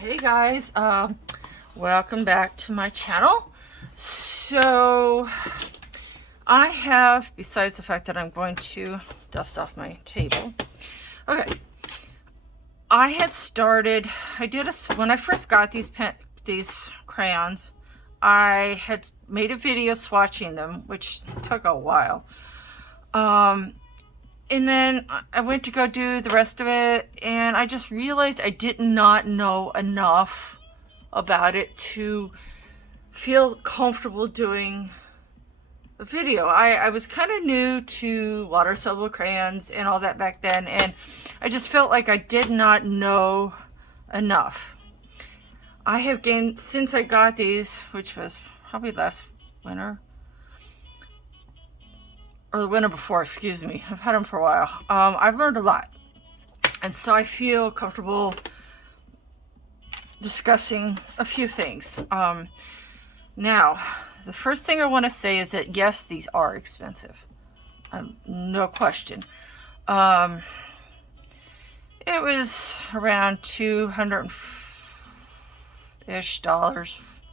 Hey guys, welcome back to my channel. So I have, besides the fact that I'm going to dust off my table, okay, I had started, when I first got these crayons, I had made a video swatching them, which took a while. And then I went to go do the rest of it, and I just realized I did not know enough about it to feel comfortable doing a video. I was kind of new to water-soluble crayons and all that back then, and I just felt like I did not know enough. I have gained, since I got these, which was probably last winter, or the winter before, excuse me. I've had them for a while. I've learned a lot. And so I feel comfortable discussing a few things. Now, the first thing I want to say is that yes, these are expensive. No question. It was around $200-ish. I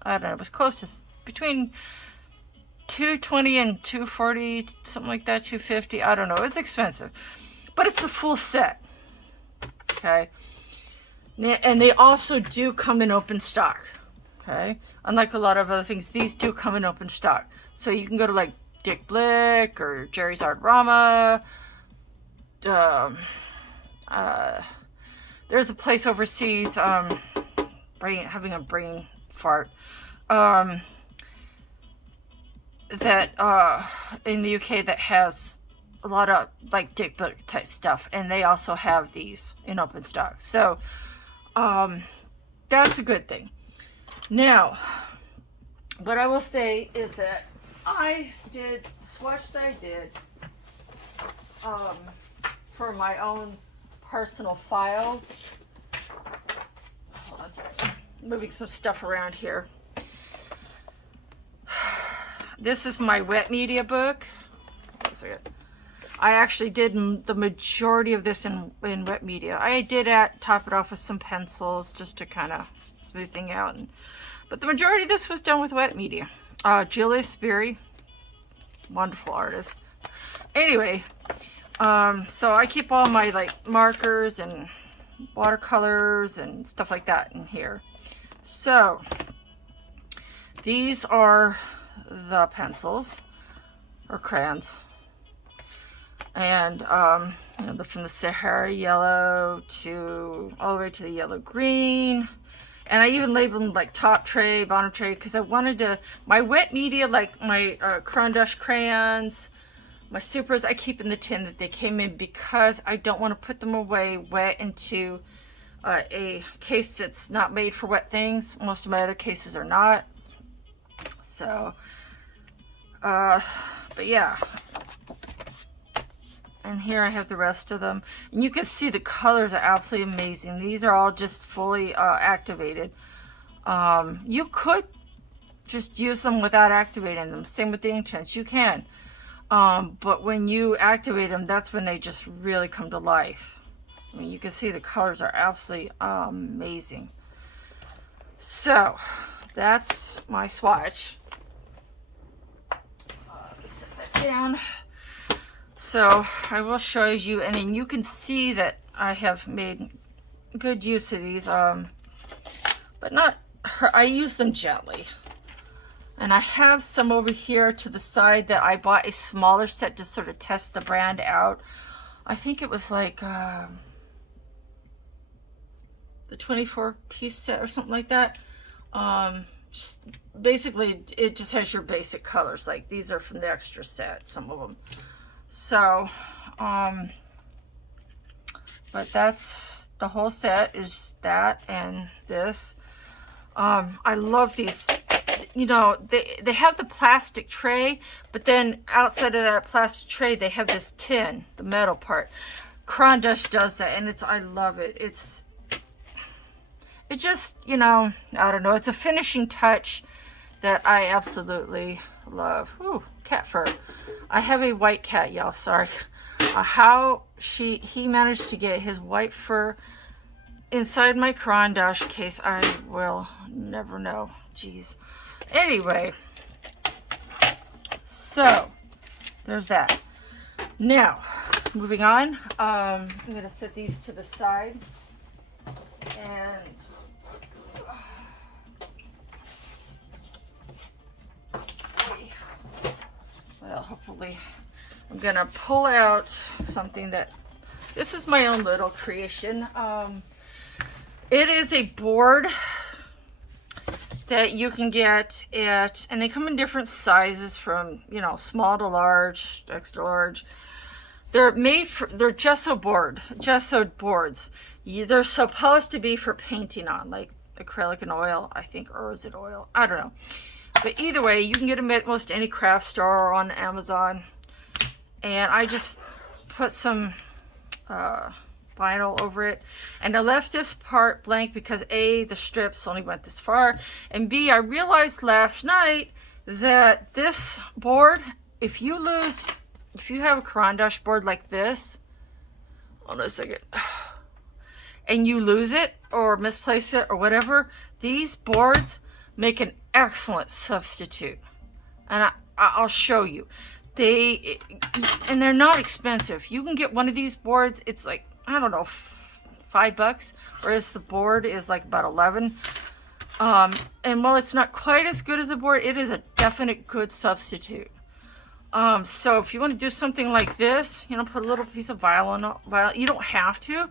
don't know, it was close to between $220 and $240, something like that, $250. I don't know. It's expensive, but it's a full set. Okay, and they also do come in open stock. Okay, unlike a lot of other things, these do come in open stock. So you can go to like Dick Blick or Jerry's Artarama. There's a place overseas. Having a brain fart. That in the UK that has a lot of like Dick Blick type stuff, and they also have these in open stock. So that's a good thing. Now, what I will say is that I did the swatch that I did for my own personal files. Hold on a second. Moving some stuff around here. This is my wet media book. I actually did the majority of this in wet media. I did top it off with some pencils just to kind of smooth things out. But the majority of this was done with wet media. Julius Sperry, wonderful artist. Anyway, so I keep all my like markers and watercolors and stuff like that in here. So these are the pencils or crayons, and from the Sahara yellow to all the way to the yellow green, and I even labeled them like top tray, bottom tray, because I wanted to, my wet media, like my Caran D Ache crayons, my supers, I keep in the tin that they came in because I don't want to put them away wet into a case that's not made for wet things. Most of my other cases are not. So but yeah, and here I have the rest of them, and you can see the colors are absolutely amazing. These are all just fully activated. You could just use them without activating them. Same with the ink tints, you can, but when you activate them, that's when they just really come to life. I mean, you can see the colors are absolutely amazing. So that's my swatch. Down. So I will show you, and then you can see that I have made good use of these, but not, I use them gently. And I have some over here to the side that I bought a smaller set to sort of test the brand out. I think it was like the 24-piece set or something like that. Basically it just has your basic colors. Like these are from the extra set, some of them. So but that's the whole set, is that and this. I love these. You know, they have the plastic tray, but then outside of that plastic tray they have this tin, the metal part. Caran D Ache does that, and I love it. It just, you know, I don't know, it's a finishing touch that I absolutely love. Ooh, cat fur. I have a white cat, y'all, sorry. How he managed to get his white fur inside my Caran D Ache case. I will never know. Jeez. Anyway, so there's that. Now, moving on, I'm going to set these to the side, and well, hopefully I'm going to pull out something that, this is my own little creation. It is a board that you can get at, and they come in different sizes from, you know, small to large, extra large. They're made for, they're gessoed boards. They're supposed to be for painting on, like acrylic and oil, I think, or is it oil? I don't know. But either way, you can get them at most any craft store or on Amazon. And I just put some vinyl over it, and I left this part blank because A, the strips only went this far, and B, I realized last night that this board, if you have a Caran D Ache board like this, hold on a second, and you lose it or misplace it or whatever, these boards make an excellent substitute, and I'll show you. And they're not expensive. You can get one of these boards, it's like, I don't know, $5, whereas the board is like about 11. And while it's not quite as good as a board, it is a definite good substitute. So if you want to do something like this, you know, put a little piece of vinyl. You don't have to,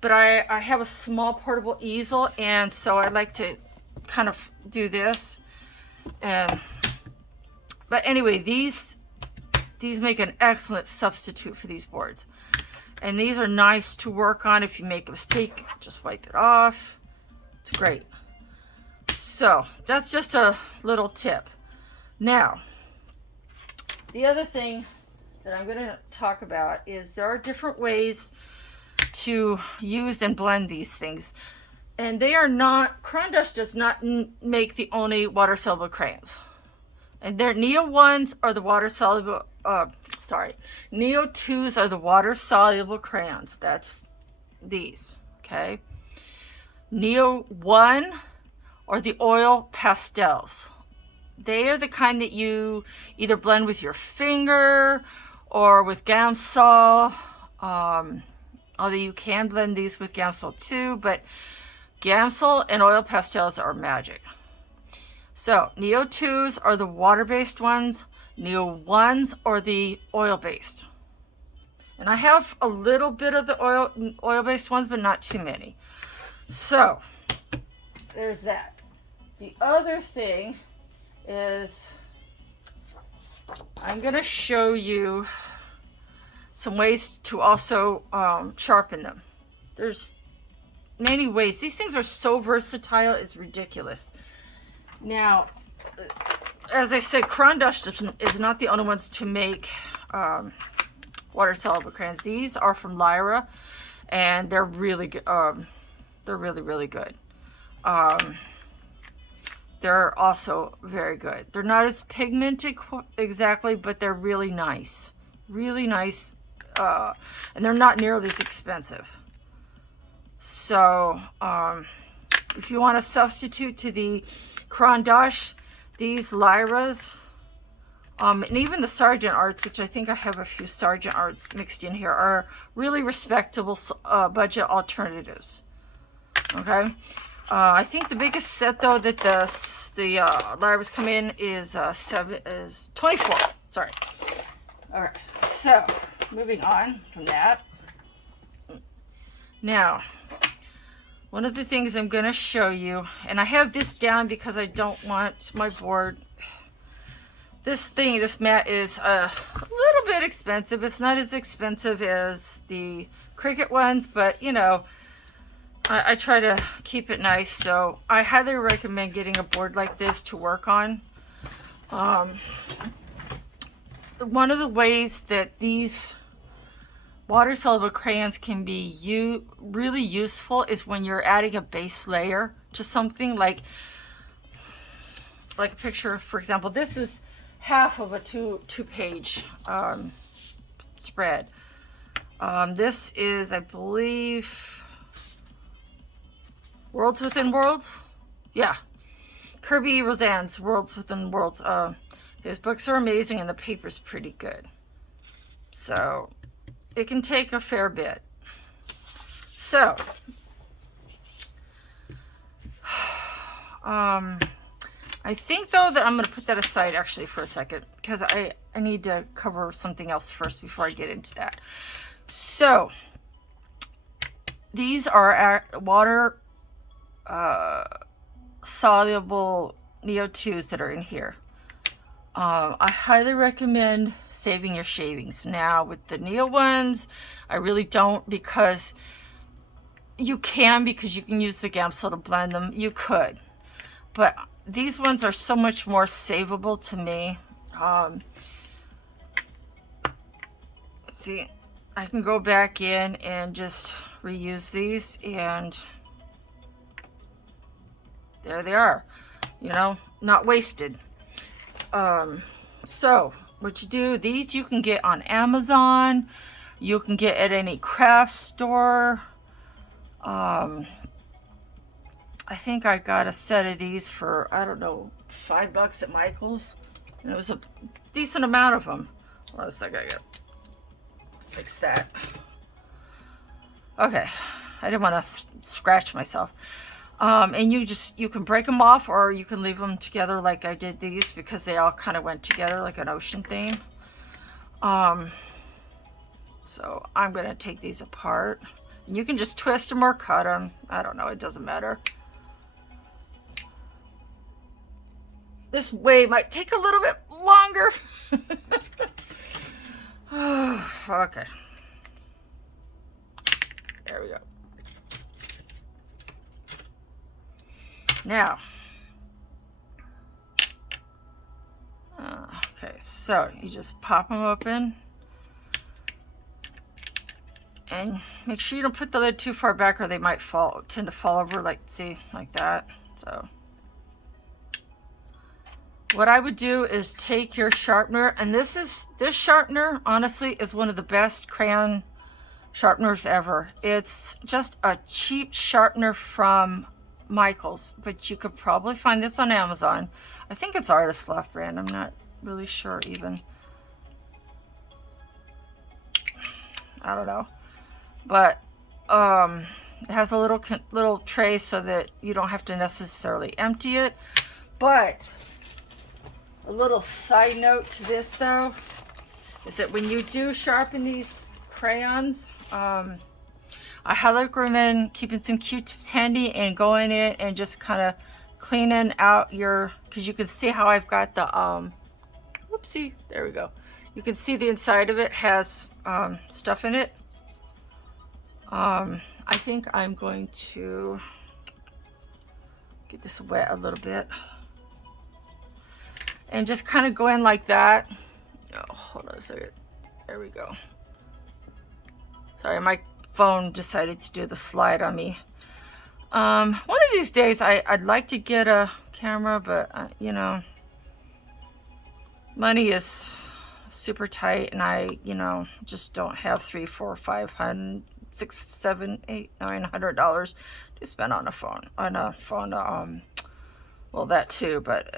but I have a small portable easel, and so I like to kind of do this. But anyway, these make an excellent substitute for these boards. And these are nice to work on. If you make a mistake, just wipe it off. It's great. So that's just a little tip. Now, the other thing that I'm going to talk about is there are different ways to use and blend these things. And they are not, Caran D Ache does not make the only water-soluble crayons. And their Neo 1s are the water-soluble, Neo 2s are the water-soluble crayons. That's these, okay? Neo 1 are the oil pastels. They are the kind that you either blend with your finger or with Gamsol. Although you can blend these with Gamsol too, but Gamsol and oil pastels are magic. So Neo 2s are the water-based ones. Neo 1s are the oil-based. And I have a little bit of the oil-based ones, but not too many. So there's that. The other thing is I'm going to show you some ways to also sharpen them. There's many ways. These things are so versatile, it's ridiculous. Now, as I said, Caran D Ache is not the only ones to make water-soluble crayons. These are from Lyra, and they're really good. They're really, really good. They're also very good. They're not as pigmented exactly, but they're really nice. Really nice. And they're not nearly as expensive. So, if you want to substitute to the Caran D Ache, these Lyras, and even the Sargent Arts, which I think I have a few Sargent Arts mixed in here, are really respectable budget alternatives. Okay, I think the biggest set though that the Lyras come in is 24. Sorry. All right. So moving on from that. Now, one of the things I'm going to show you, and I have this down because I don't want my board. This mat is a little bit expensive. It's not as expensive as the Cricut ones, but you know, I try to keep it nice. So I highly recommend getting a board like this to work on. One of the ways that these water-soluble crayons can be really useful is when you're adding a base layer to something, like a picture, for example. This is half of a two-page spread. This is, I believe, Worlds Within Worlds. Yeah, Kirby Rosan's Worlds Within Worlds. His books are amazing and the paper's pretty good. So it can take a fair bit. So, I think though that I'm going to put that aside actually for a second because I need to cover something else first before I get into that. So, these are water soluble Neo 2s that are in here. I highly recommend saving your shavings. Now with the Neo ones, I really don't, because you can use the Gamsol to blend them. You could, but these ones are so much more savable to me. See, I can go back in and just reuse these, and there they are, you know, not wasted. So what you do, these you can get on Amazon, you can get at any craft store. I think I got a set of these for, I don't know, $5 at Michael's, and it was a decent amount of them. Hold on a second, I gotta fix that. Okay, I didn't want to scratch myself. And you can break them off, or you can leave them together like I did these, because they all kind of went together like an ocean theme. So I'm going to take these apart. And you can just twist them or cut them. I don't know, it doesn't matter. This way might take a little bit longer. Okay. There we go. Now, okay, so you just pop them open and make sure you don't put the lid too far back, or they might tend to fall over, like, see, like that. So what I would do is take your sharpener, and this sharpener honestly is one of the best crayon sharpeners ever. It's just a cheap sharpener from Michael's, but you could probably find this on Amazon. I think it's Artist Left brand. I'm not really sure even. I don't know, but it has a little tray so that you don't have to necessarily empty it. But a little side note to this though is that when you do sharpen these crayons, I highly recommend keeping some Q-tips handy and going in and just kind of cleaning out your, because you can see how I've got the, whoopsie, there we go. You can see the inside of it has stuff in it. I think I'm going to get this wet a little bit. And just kind of go in like that. Oh, hold on a second. There we go. Sorry, my phone decided to do the slide on me. One of these days I'd like to get a camera, but you know, money is super tight, and I, you know, just don't have $300, $400, $500, $600, $700, $800, $900 to spend on a phone. Well, that too, but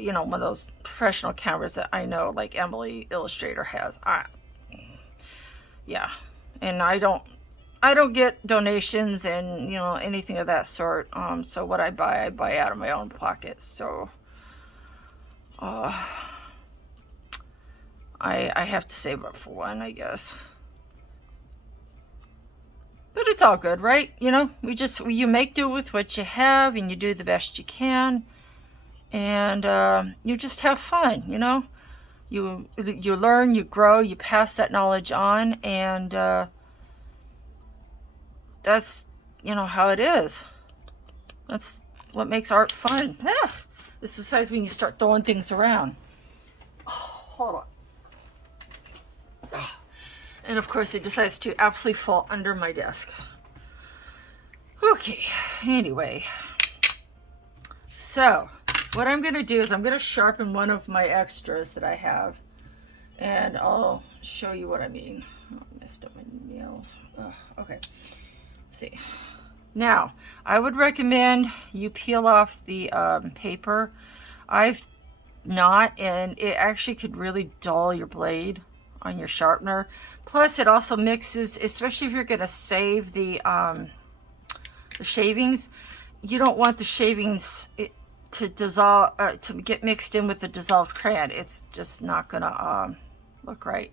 you know, one of those professional cameras that I know, like Emily Illustrator has. Yeah, and I don't get donations and, you know, anything of that sort. So what I buy out of my own pocket. So I have to save up for one, I guess. But it's all good, right? You know, you make do with what you have, and you do the best you can, and you just have fun, you know. You learn, you grow, you pass that knowledge on, and that's, you know, how it is. That's what makes art fun. This is besides when you start throwing things around. Oh, hold on. And of course it decides to absolutely fall under my desk. Okay, anyway. So, what I'm going to do is I'm going to sharpen one of my extras that I have. And I'll show you what I mean. Oh, I messed up my nails. Okay. Let's see. Now, I would recommend you peel off the paper. I've not, and it actually could really dull your blade on your sharpener. Plus, it also mixes, especially if you're going to save the shavings. You don't want the shavings to dissolve, to get mixed in with the dissolved crayon. It's just not going to look right.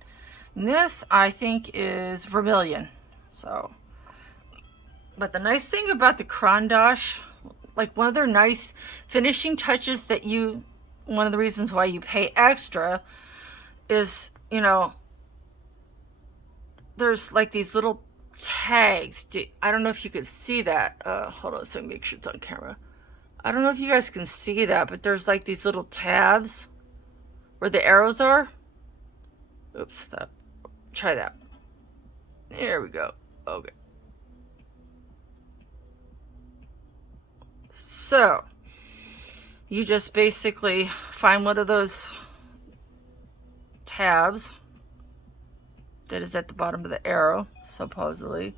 And this, I think, is vermilion. So, but the nice thing about the Caran D Ache, like one of their nice finishing touches that one of the reasons why you pay extra is, you know, there's like these little tags. I don't know if you could see that. Hold on a second, make sure it's on camera. I don't know if you guys can see that, but there's like these little tabs where the arrows are. Oops, try that. There we go. Okay. So, you just basically find one of those tabs that is at the bottom of the arrow, supposedly.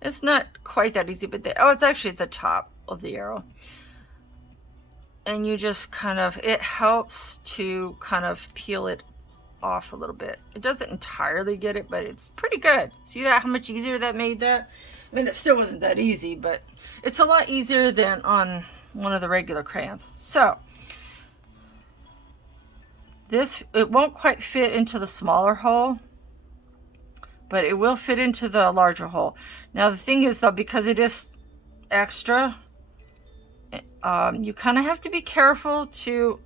It's not quite that easy, but it's actually at the top of the arrow. And you just kind of, it helps to kind of peel it off a little bit. It doesn't entirely get it, but it's pretty good. See that, how much easier that made that? I mean, it still wasn't that easy, but it's a lot easier than on one of the regular crayons. So this, it won't quite fit into the smaller hole, but it will fit into the larger hole. Now the thing is though, because it is extra, you kind of have to be careful to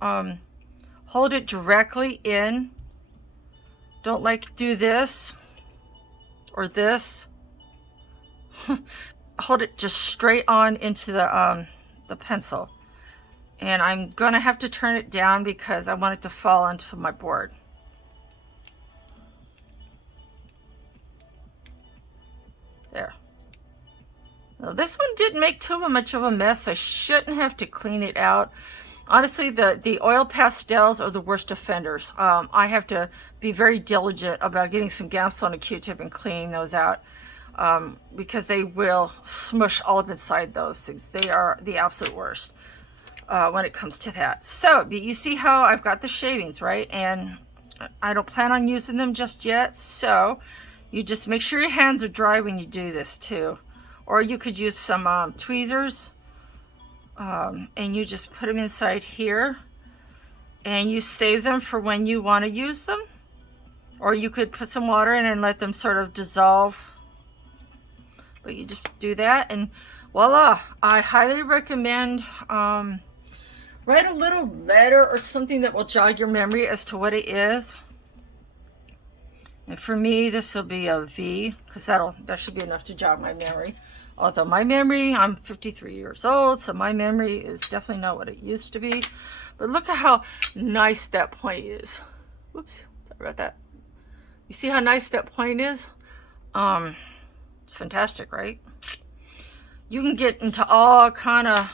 hold it directly in. Don't like do this or this. Hold it just straight on into the pencil. And I'm gonna have to turn it down because I want it to fall onto my board. There. Now this one didn't make too much of a mess. I shouldn't have to clean it out. Honestly, the oil pastels are the worst offenders. I have to be very diligent about getting some Gamsol and a Q-tip and cleaning those out because they will smush all up inside those things. They are the absolute worst when it comes to that. So, you see how I've got the shavings, right? And I don't plan on using them just yet. So, you just make sure your hands are dry when you do this too. Or you could use some tweezers. And you just put them inside here and you save them for when you want to use them, or you could put some water in and let them sort of dissolve, but you just do that and voila. I highly recommend write a little letter or something that will jog your memory as to what it is. And for me, this will be a V, because that should be enough to jog my memory. Although my memory, I'm 53 years old, so my memory is definitely not what it used to be. But look at how nice that point is. Whoops, sorry about that. You see how nice that point is? It's fantastic, right? You can get into all kind of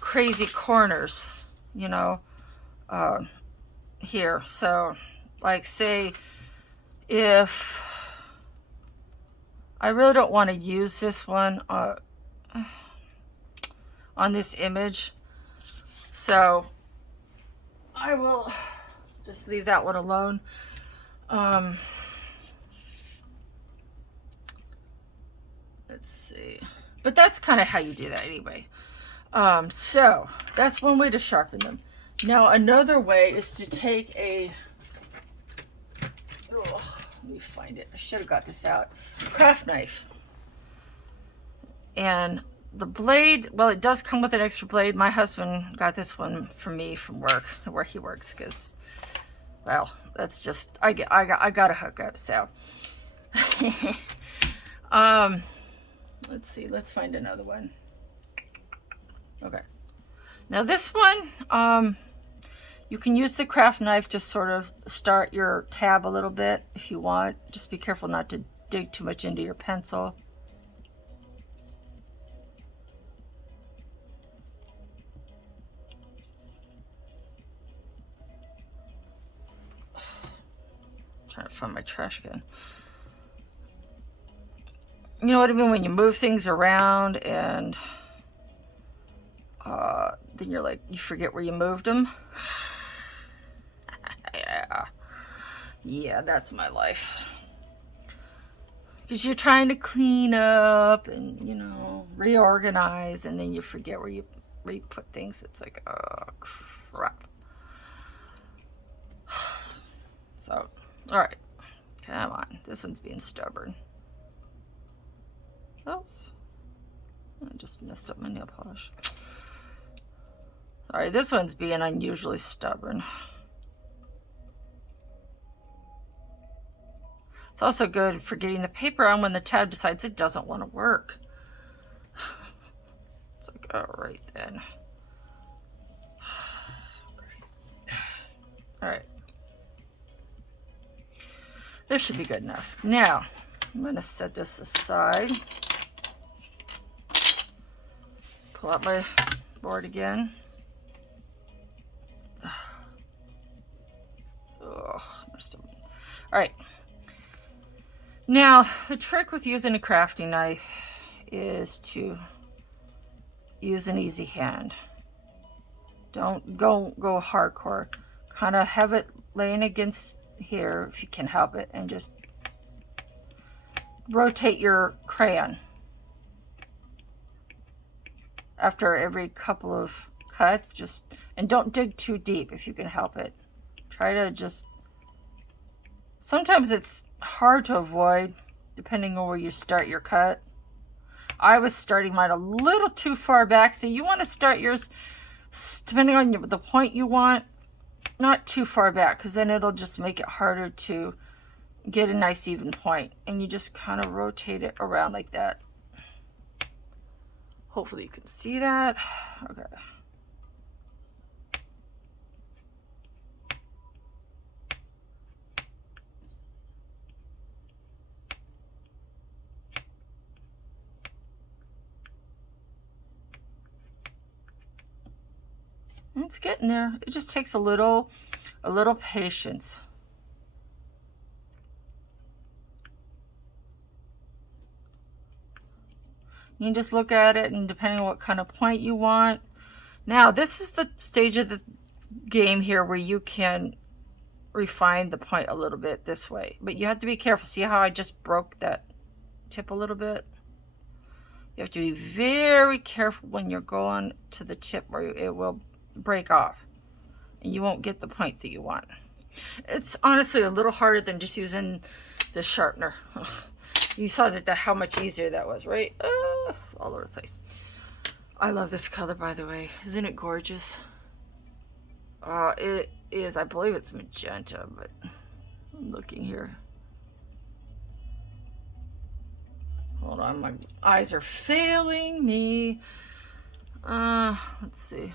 crazy corners, you know, here. So, like say, if I really don't want to use this one on this image, so I will just leave that one alone. Let's see, but that's kind of how you do that anyway. So that's one way to sharpen them. Now another way is to take a, let me find it, I should have got this out, craft knife. And the blade, well, it does come with an extra blade. My husband got this one for me from work, where he works, because, well, that's just, I got a hookup, so. Let's see, let's find another one. Okay. Now this one, you can use the craft knife to sort of start your tab a little bit if you want. Just be careful not to dig too much into your pencil. trying to find my trash can. You know what I mean? When you move things around and then you're like, you forget where you moved them. Yeah, that's my life. Because you're trying to clean up and, you know, reorganize, and then you forget where you put things. It's like, oh, crap. So, all right. Come on. This one's being stubborn. Oops. I just messed up my nail polish. Sorry, this one's being unusually stubborn. It's also good for getting the paper on when the tab decides it doesn't want to work. It's like, all right then. All right. This should be good enough. Now, I'm going to set this aside. Pull out my board again. All right. Now, the trick with using a crafting knife is to use an easy hand. Don't go hardcore. Kind of have it laying against here if you can help it, and just rotate your crayon after every couple of cuts. And don't dig too deep if you can help it. Try to just, sometimes it's hard to avoid depending on where you start your cut. I was starting mine a little too far back, so you want to start yours depending on the point you want, not too far back, because then it'll just make it harder to get a nice even point. And you just kind of rotate it around like that. Hopefully you can see that. Okay. It's getting there. It just takes a little patience. You can just look at it, and depending on what kind of point you want. Now, this is the stage of the game here where you can refine the point a little bit this way. But you have to be careful. See how I just broke that tip a little bit? You have to be very careful when you're going to the tip, where it will break off and you won't get the point that you want. It's honestly a little harder than just using the sharpener. You saw that how much easier that was, right? All over the place. I love this color, by the way. Isn't it gorgeous? It is. I believe it's magenta, but I'm looking here. Hold on, my eyes are failing me. Let's see.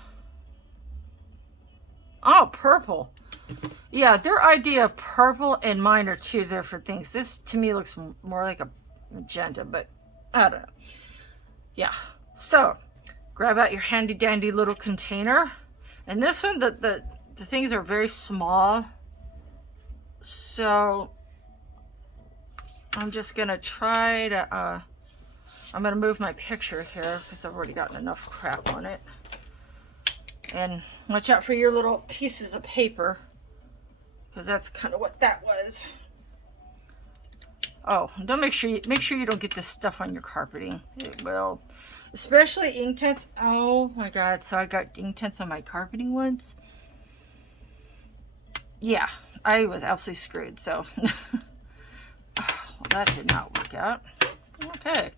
Oh, purple. Yeah, their idea of purple and mine are two different things. This to me looks more like a magenta, but I don't know. Yeah, so grab out your handy dandy little container. And this one, the things are very small. So I'm just gonna try to, I'm gonna move my picture here because I've already gotten enough crap on it. And watch out for your little pieces of paper, because that's kind of what that was. Oh, don't make sure you don't get this stuff on your carpeting. It will, especially ink tents. Oh my god! So I got ink tents on my carpeting once. Yeah, I was absolutely screwed. So well, that did not work out. Okay,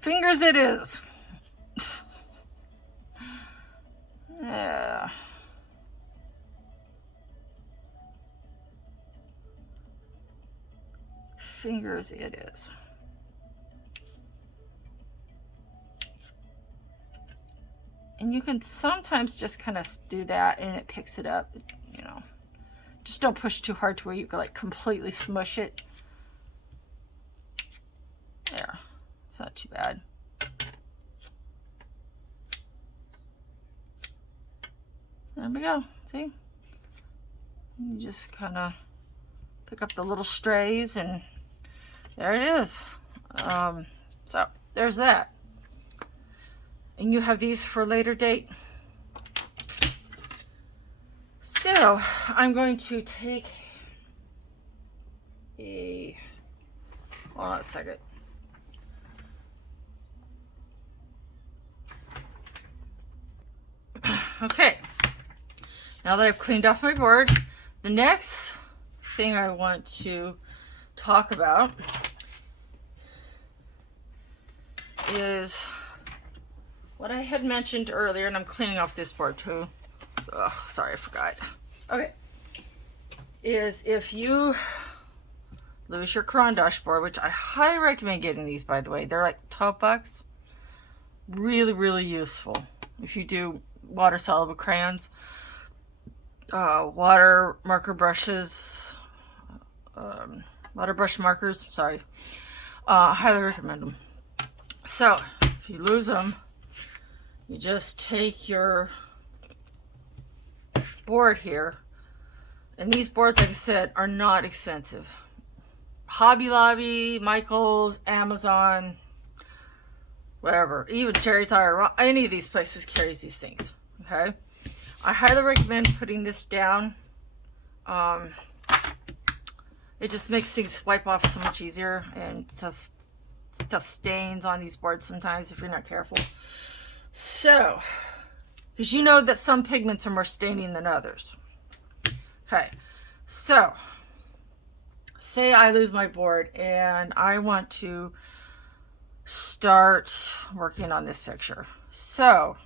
fingers it is. Yeah. Fingers it is. And you can sometimes just kind of do that and it picks it up, you know. Just don't push too hard to where you can like completely smush it. There. It's not too bad. There we go. See? You just kind of pick up the little strays, and there it is. So there's that. And you have these for a later date. So I'm going to take a, hold on a second. Okay, now that I've cleaned off my board, the next thing I want to talk about is what I had mentioned earlier, and I'm cleaning off this board too. Ugh, sorry, I forgot. Okay, is if you lose your Caran D Ache board, which I highly recommend getting these, by the way. They're like $12. Really, really useful if you do water-soluble crayons, water marker brushes, water brush markers, sorry. Highly recommend them. So, if you lose them, you just take your board here, and these boards, like I said, are not expensive. Hobby Lobby, Michael's, Amazon, wherever, even Jerry's Tire, any of these places carries these things. Okay, I highly recommend putting this down. It just makes things wipe off so much easier, and stuff stains on these boards sometimes if you're not careful. So, because you know that some pigments are more staining than others. Okay, so say I lose my board and I want to start working on this picture. So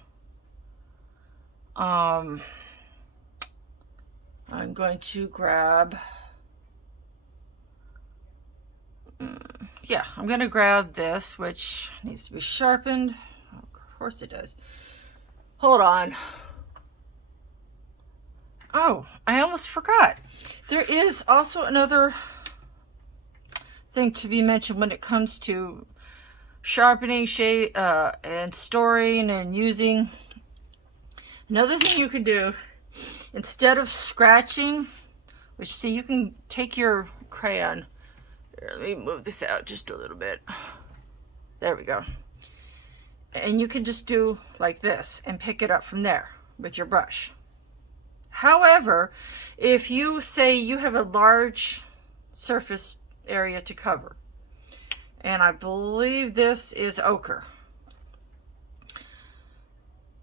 I'm going to grab, I'm going to grab this, which needs to be sharpened. Of course it does. Hold on. Oh, I almost forgot. There is also another thing to be mentioned when it comes to sharpening, shade, and storing and using. Another thing you can do, instead of scratching, which, see, you can take your crayon. Here, let me move this out just a little bit. There we go. And you can just do like this and pick it up from there with your brush. However, if you say you have a large surface area to cover, and I believe this is ochre,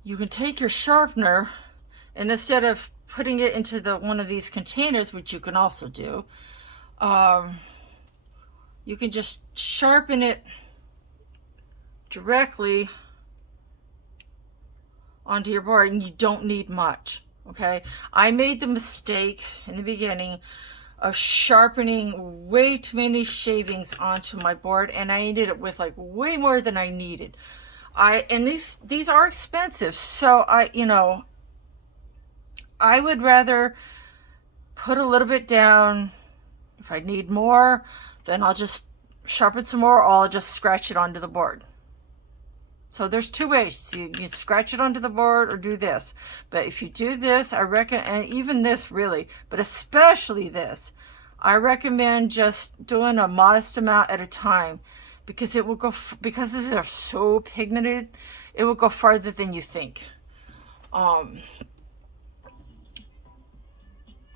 you can take your sharpener, and instead of putting it into one of these containers, which you can also do, you can just sharpen it directly onto your board, and you don't need much. Okay, I made the mistake in the beginning of sharpening way too many shavings onto my board, and I ended up with like way more than I needed. And these are expensive, so I would rather put a little bit down. If I need more, then I'll just sharpen some more, or I'll just scratch it onto the board. So there's two ways. You scratch it onto the board or do this. But if you do this, I recommend, and even this really, but especially this, I recommend just doing a modest amount at a time, because it will go, because these are so pigmented, it will go farther than you think.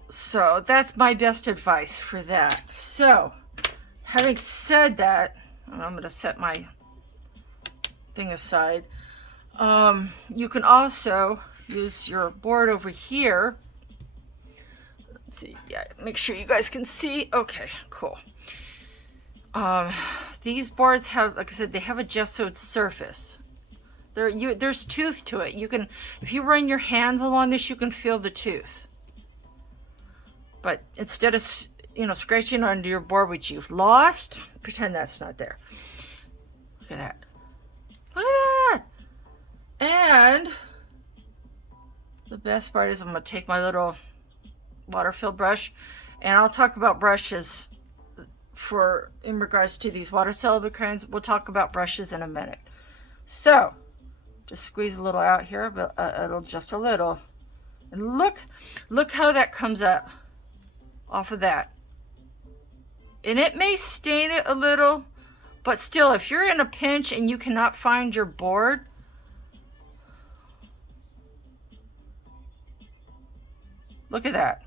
So that's my best advice for that. So having said that, I'm going to set my thing aside. You can also use your board over here. Let's see, yeah, make sure you guys can see. Okay, cool. These boards have, like I said, they have a gessoed surface. There's tooth to it. You can, if you run your hands along this, you can feel the tooth. But instead of, scratching onto your board, which you've lost, pretend that's not there. Look at that. Look at that! And the best part is I'm going to take my little water-filled brush, and I'll talk about brushes in regards to these water-soluble crayons. We'll talk about brushes in a minute. So, just squeeze a little out here, but it'll just a little. And look how that comes up off of that. And it may stain it a little, but still, if you're in a pinch and you cannot find your board, look at that.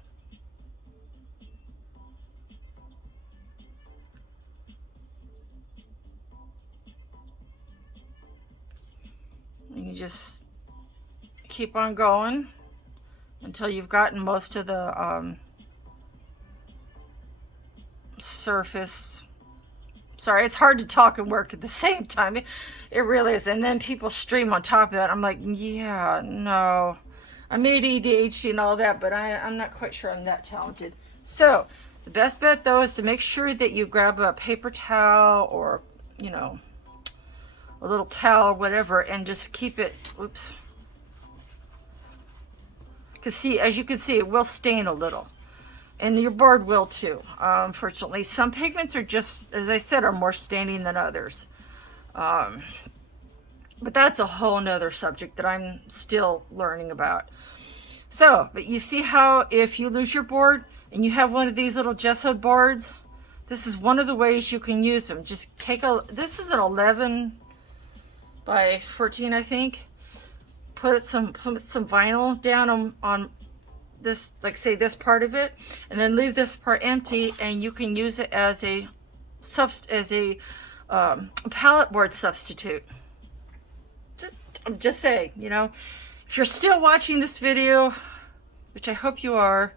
You just keep on going until you've gotten most of the surface. Sorry, it's hard to talk and work at the same time. It really is. And then people stream on top of that. I'm like, yeah, no. I made ADHD and all that, but I'm not quite sure I'm that talented. So the best bet, though, is to make sure that you grab a paper towel or, you know, a little towel, whatever, and just keep it, oops. Because see, as you can see, it will stain a little. And your board will too, unfortunately. Some pigments are just, as I said, are more staining than others. But that's a whole nother subject that I'm still learning about. So, but you see how if you lose your board and you have one of these little gessoed boards, this is one of the ways you can use them. Just take this is an 11 by 14, I think. Put some vinyl down on this, like say this part of it, and then leave this part empty, and you can use it as a palette board substitute. I'm just saying, you know, if you're still watching this video, which I hope you are,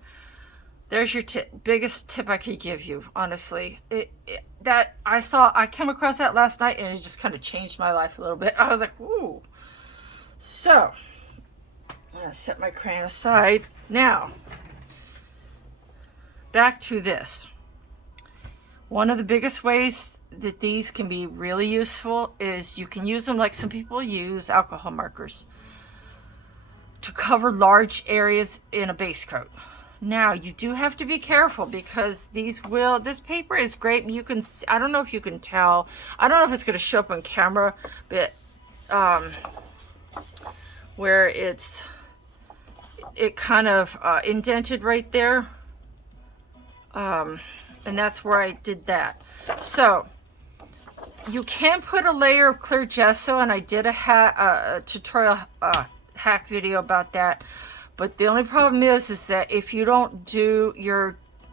there's your biggest tip I could give you, honestly. I came across that last night, and it just kind of changed my life a little bit. I was like, ooh. So, I'm going to set my crayon aside. Now, back to this. One of the biggest ways that these can be really useful is you can use them like some people use alcohol markers to cover large areas in a base coat. Now, you do have to be careful because this paper is great. You can, I don't know if you can tell. I don't know if it's going to show up on camera, but where it kind of indented right there. And that's where I did that. So you can put a layer of clear gesso, and I did a tutorial hack video about that. But the only problem is that if you don't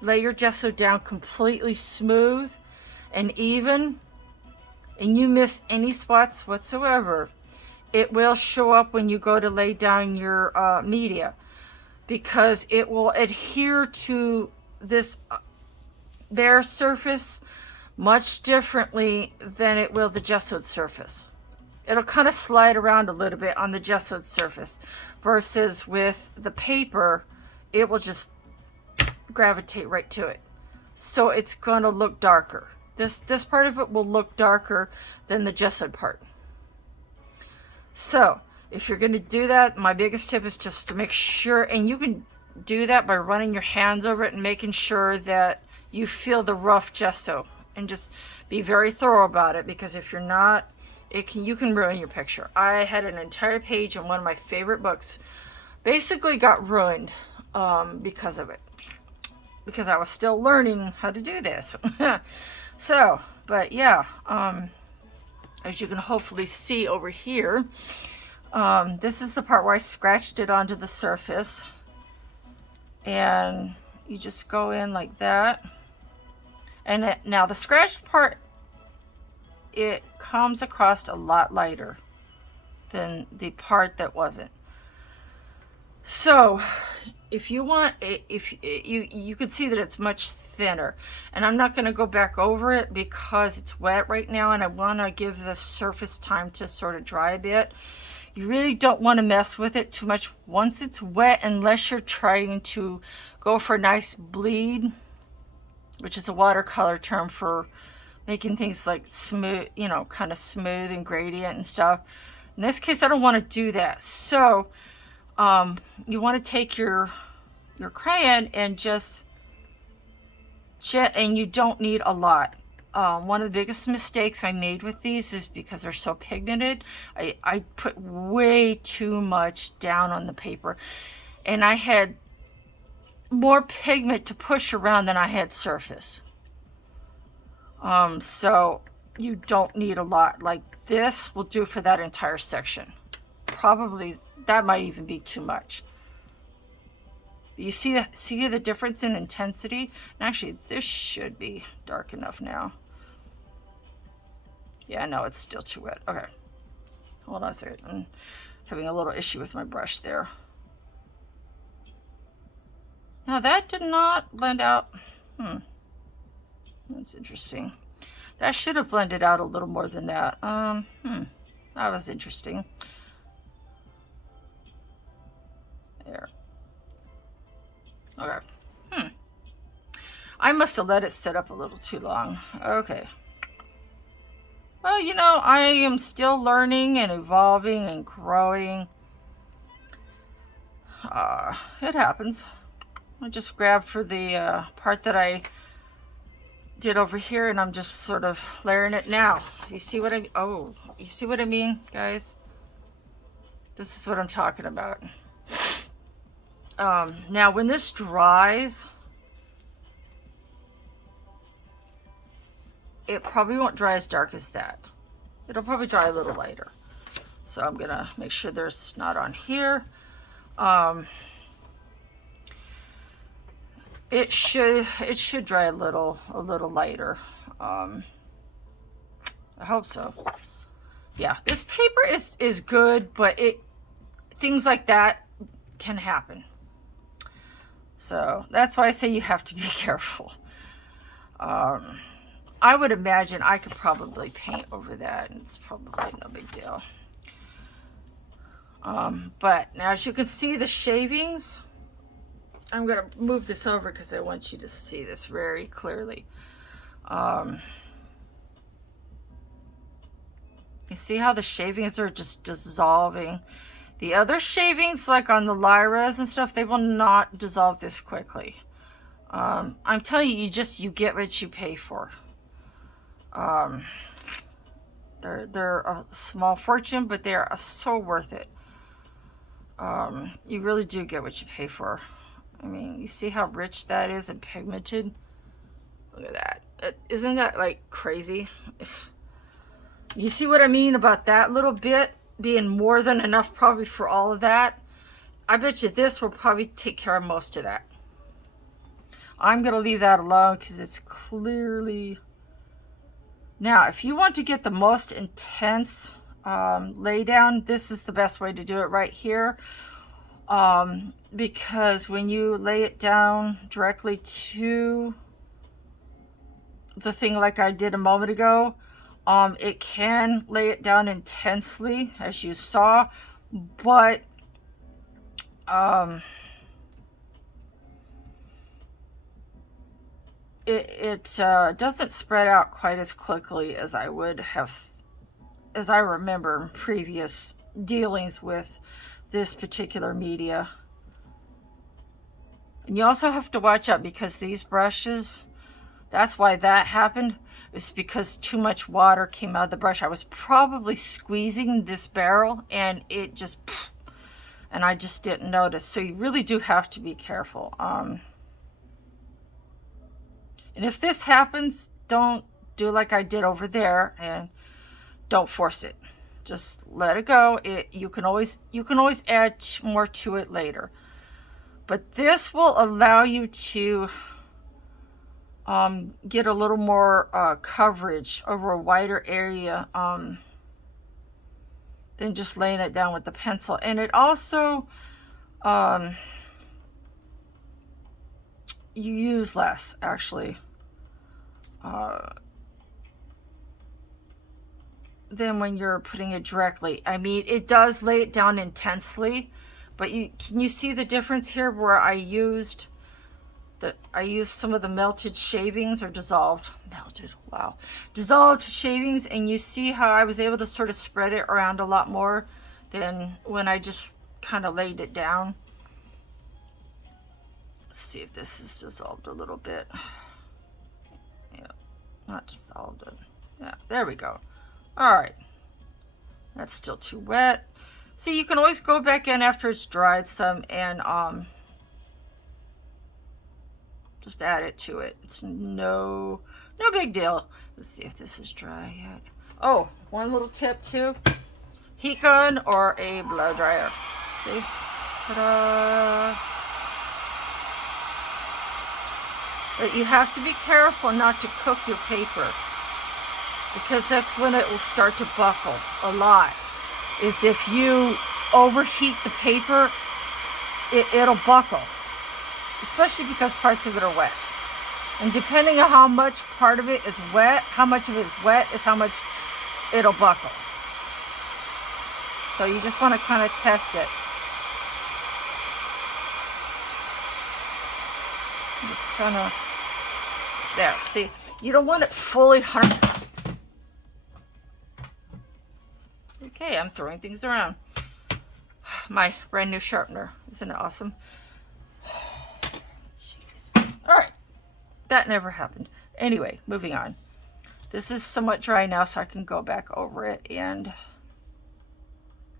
lay your gesso down completely smooth and even, and you miss any spots whatsoever, it will show up when you go to lay down your media, because it will adhere to this bare surface much differently than it will the gessoed surface. It'll kind of slide around a little bit on the gessoed surface, versus with the paper, it will just gravitate right to it. So it's going to look darker. This part of it will look darker than the gessoed part. So if you're going to do that, my biggest tip is just to make sure, and you can do that by running your hands over it and making sure that you feel the rough gesso, and just be very thorough about it, because if you're not, you can ruin your picture. I had an entire page in one of my favorite books basically got ruined because of it, because I was still learning how to do this. So, but yeah, as you can hopefully see over here, this is the part where I scratched it onto the surface, and you just go in like that. And now the scratched part, it comes across a lot lighter than the part that wasn't. So if you want, you can see that it's much thinner, and I'm not going to go back over it because it's wet right now, and I want to give the surface time to sort of dry a bit. You really don't want to mess with it too much once it's wet, unless you're trying to go for a nice bleed, which is a watercolor term for making things like smooth, you know, kind of smooth and gradient and stuff. In this case, I don't want to do that. So you want to take your crayon and just and you don't need a lot. One of the biggest mistakes I made with these is because they're so pigmented, I put way too much down on the paper, and I had more pigment to push around than I had surface. So you don't need a lot. Like this will do for that entire section. Probably that might even be too much. You see the difference in intensity? And actually, this should be dark enough now. Yeah, no, it's still too wet. Okay, hold on a second. I'm having a little issue with my brush there. Now that did not blend out. That's interesting. That should have blended out a little more than that. That was interesting. There. Okay. I must have let it sit up a little too long. Okay. Well, you know, I am still learning and evolving and growing. It happens. I just grabbed for the part that I did over here, and I'm just sort of layering it now. You see what you see what I mean, guys? This is what I'm talking about. Now when this dries, it probably won't dry as dark as that. It'll probably dry a little lighter. So I'm gonna make sure there's snot on here. It should dry a little lighter. I hope so. Yeah, this paper is good, but things like that can happen. So that's why I say you have to be careful. I would imagine I could probably paint over that, and it's probably no big deal. But now, as you can see, the shavings, I'm going to move this over because I want you to see this very clearly. You see how the shavings are just dissolving? The other shavings, like on the Lyras and stuff, they will not dissolve this quickly. I'm telling you, you get what you pay for. They're a small fortune, but they are so worth it. You really do get what you pay for. I mean, you see how rich that is and pigmented? Look at that. Isn't that like crazy? You see what I mean about that little bit being more than enough probably for all of that? I bet you this will probably take care of most of that. I'm going to leave that alone because it's clearly... Now, if you want to get the most intense lay down, this is the best way to do it right here. Because when you lay it down directly to the thing like I did a moment ago, it can lay it down intensely, as you saw, but it doesn't spread out quite as quickly as I would have, as I remember in previous dealings with this particular media. And you also have to watch out because these brushes, that's why that happened. It's because too much water came out of the brush. I was probably squeezing this barrel and it just, and I just didn't notice. So you really do have to be careful. And if this happens, don't do like I did over there and don't force it. Just let it go. You can always add more to it later. But this will allow you to get a little more coverage over a wider area than just laying it down with the pencil. And it also, you use less actually than when you're putting it directly. I mean, it does lay it down intensely, but can you see the difference here where I used some of the melted shavings, or dissolved shavings, and you see how I was able to sort of spread it around a lot more than when I just kind of laid it down. Let's see if this is dissolved a little bit. Yeah, not dissolved it. Yeah, there we go. All right, that's still too wet. See, you can always go back in after it's dried some and just add it to it. It's no No big deal. Let's see if this is dry yet. Oh, one little tip too. Heat gun or a blow dryer. See? Ta-da! But you have to be careful not to cook your paper, because that's when it will start to buckle a lot. Is if you overheat the paper, it'll buckle, especially because parts of it are wet. And depending on how much part of it is wet, how much of it is wet is how much it'll buckle. So you just want to kind of test it. Just kind of, there, see, you don't want it fully 100%. Okay, I'm throwing things around. My brand new sharpener, isn't it awesome? Jeez. All right, that never happened. Anyway, moving on. This is somewhat dry now, so I can go back over it and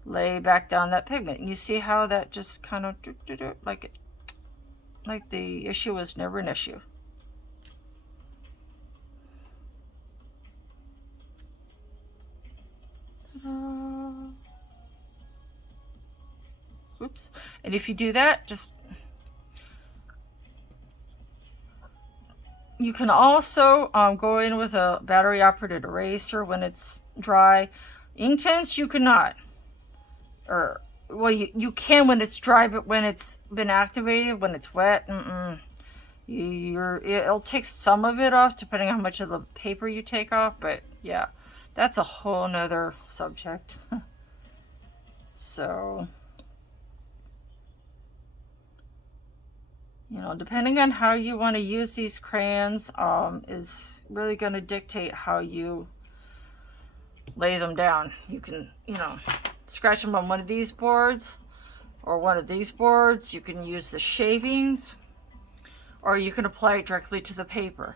lay back down that pigment. And you see how that just kind of like the issue was never an issue. Oops. And if you do that, just, you can also go in with a battery operated eraser when it's dry. Inktense you cannot, or well, you can when it's dry, but when it's been activated, when it's wet, it'll take some of it off depending on how much of the paper you take off. But yeah, that's a whole nother subject. So, you know, depending on how you want to use these crayons is really going to dictate how you lay them down. You can, you know, scratch them on one of these boards or one of these boards. You can use the shavings, or you can apply it directly to the paper.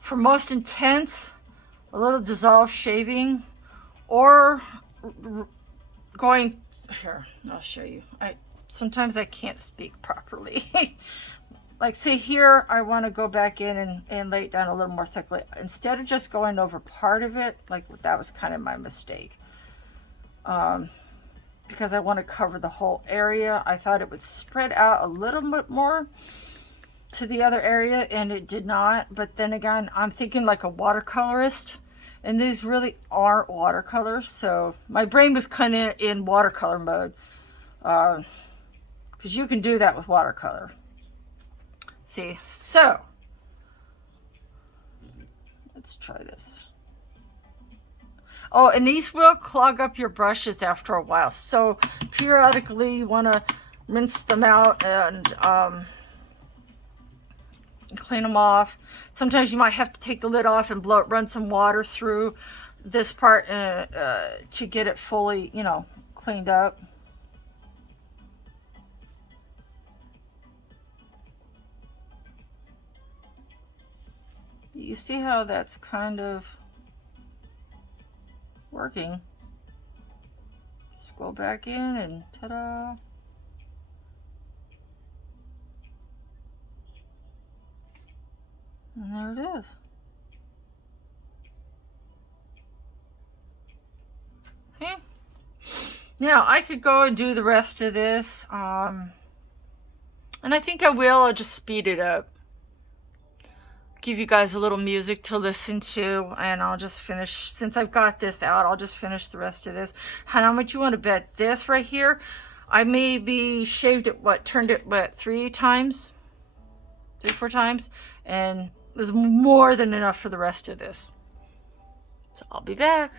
For most intense, a little dissolved shaving, or going, here, I'll show you. Sometimes I can't speak properly. Like, say here, I want to go back in and lay it down a little more thickly. Instead of just going over part of it, like that was kind of my mistake. Because I want to cover the whole area, I thought it would spread out a little bit more to the other area, and it did not. But then again, I'm thinking like a watercolorist, and these really aren't watercolors. So my brain was kind of in watercolor mode. Because you can do that with watercolor. See, so let's try this. Oh, and these will clog up your brushes after a while. So periodically you want to rinse them out and clean them off. Sometimes you might have to take the lid off and run some water through this part to get it fully, you know, cleaned up. You see how that's kind of working. Just go back in and ta-da. And there it is. See? Now I could go and do the rest of this. And I think I will. I'll just speed it up. Give you guys a little music to listen to, and I'll just finish. Since I've got this out, I'll just finish the rest of this. How much you want to bet this right here? I maybe shaved it, turned it, 3 times? 3-4 times? And it was more than enough for the rest of this. So I'll be back.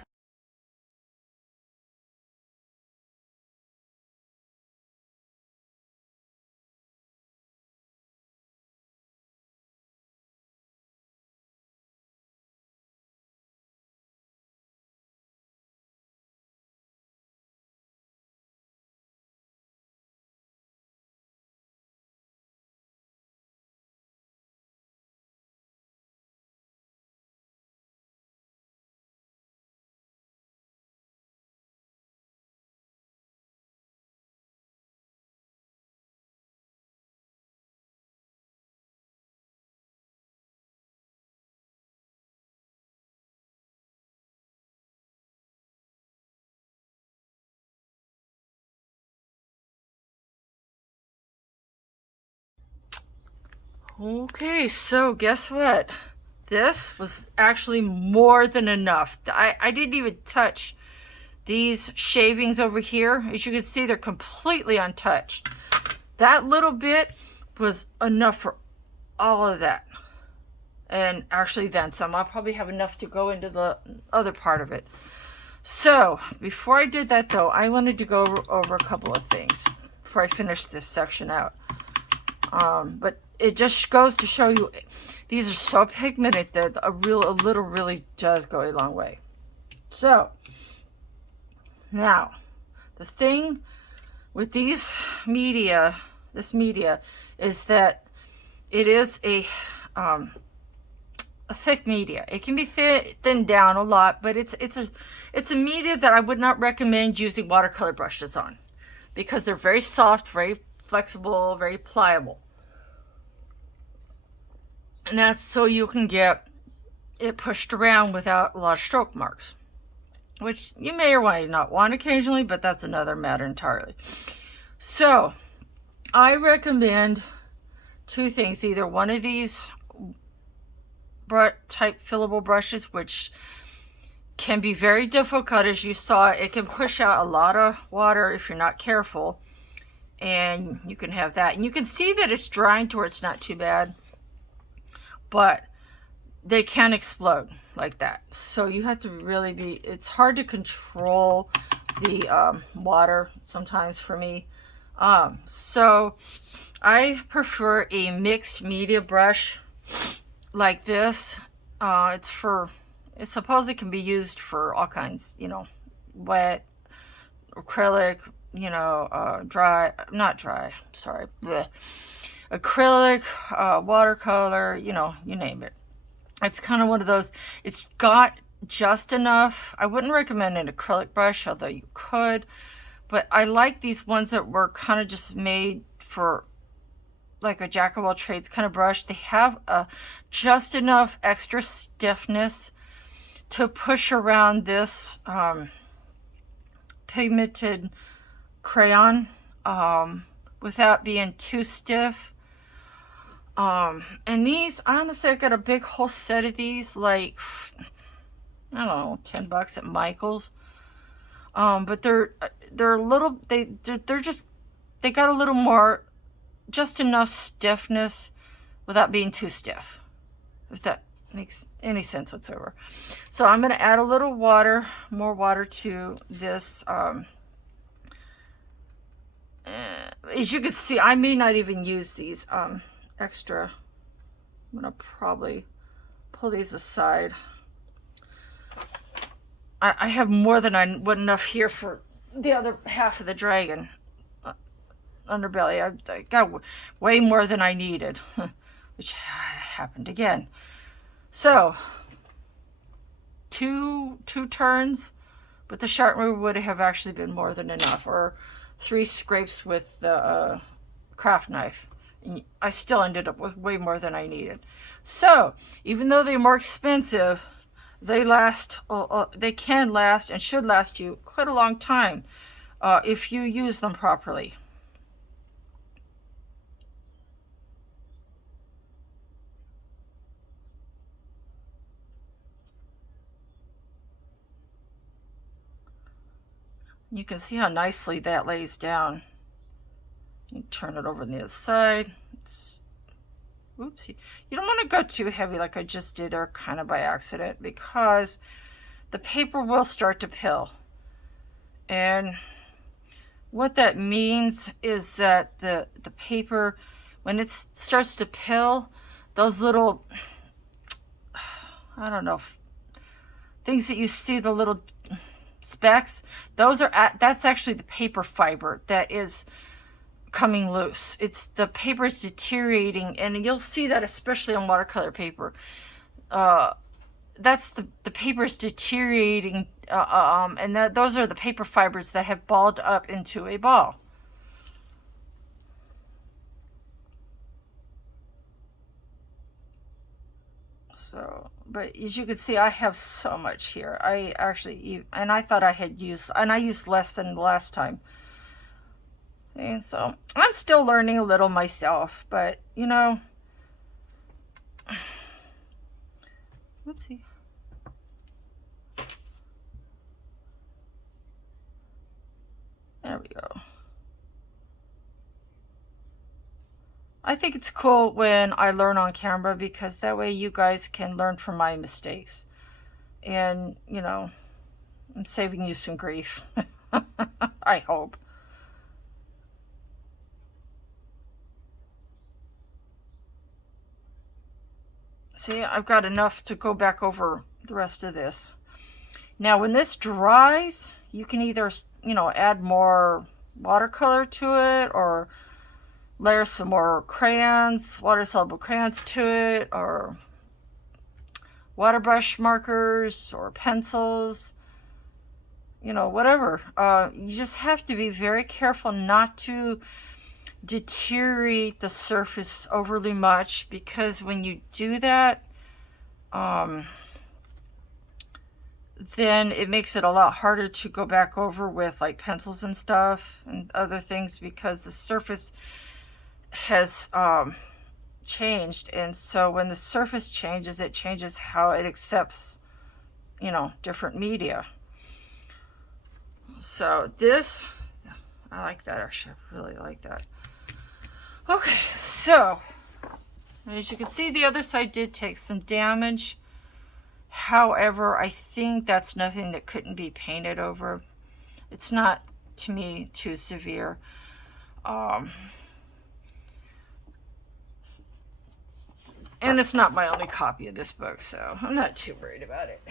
Okay, so guess what? This was actually more than enough. I didn't even touch these shavings over here. As you can see, they're completely untouched. That little bit was enough for all of that. And actually then some. I'll probably have enough to go into the other part of it. So before I did that though, I wanted to go over a couple of things before I finish this section out. But it just goes to show you, these are so pigmented that a little really does go a long way. So now the thing with this media is that it is a thick media. It can be thinned down a lot, but it's a media that I would not recommend using watercolor brushes on, because they're very soft, very flexible, very pliable. And that's so you can get it pushed around without a lot of stroke marks, which you may or may not want occasionally, but that's another matter entirely. So I recommend two things: either one of these type fillable brushes, which can be very difficult. As you saw, it can push out a lot of water if you're not careful, and you can have that, and you can see that it's drying to where it's not too bad, but they can explode like that. So you have to really be, it's hard to control the water sometimes for me. So I prefer a mixed media brush like this. It supposedly can be used for all kinds, wet, acrylic, acrylic, watercolor, you name it. It's kind of one of those, it's got just enough. I wouldn't recommend an acrylic brush, although you could, but I like these ones that were kind of just made for like a jack of all trades kind of brush. They have just enough extra stiffness to push around this pigmented crayon without being too stiff. And these, honestly, I got a big whole set of these, like, I don't know, $10 at Michael's. But they're a little, they got a little more, just enough stiffness without being too stiff, if that makes any sense whatsoever. So I'm going to add a little water, more water to this. As you can see, I may not even use these extra. I'm going to probably pull these aside. I have more than enough here for the other half of the dragon underbelly. I got way more than I needed, which happened again. So two turns, but the sharpening would have actually been more than enough, or 3 scrapes with the craft knife. I still ended up with way more than I needed. So even though they're more expensive, they last. They can last and should last you quite a long time if you use them properly. You can see how nicely that lays down. You turn it over on the other side. Oopsie. You don't want to go too heavy like I just did there, kind of by accident, because the paper will start to pill. And what that means is that the paper, when it starts to pill, those little, I don't know, things that you see, the little specks, that's actually the paper fiber that is coming loose. It's the paper is deteriorating, and you'll see that especially on watercolor paper. That's the paper is deteriorating, and those are the paper fibers that have balled up into a ball. So, but as you can see, I have so much here. I actually, and I thought I had used, and I used less than the last time. And so I'm still learning a little myself, but Whoopsie. There we go. I think it's cool when I learn on camera because that way you guys can learn from my mistakes. And, you know, I'm saving you some grief. I hope. See, I've got enough to go back over the rest of this. Now, when this dries, you can either, you know, add more watercolor to it or layer some more crayons, water-soluble crayons to it, or water brush markers or pencils, you know, whatever. You just have to be very careful not to deteriorate the surface overly much, because when you do that, then it makes it a lot harder to go back over with like pencils and stuff and other things, because the surface has changed. And so when the surface changes, it changes how it accepts, you know, different media. So this, I like that, actually. I really like that. Okay, so as you can see, the other side did take some damage. However, I think that's nothing that couldn't be painted over. It's not, to me, too severe. And it's not my only copy of this book, so I'm not too worried about it.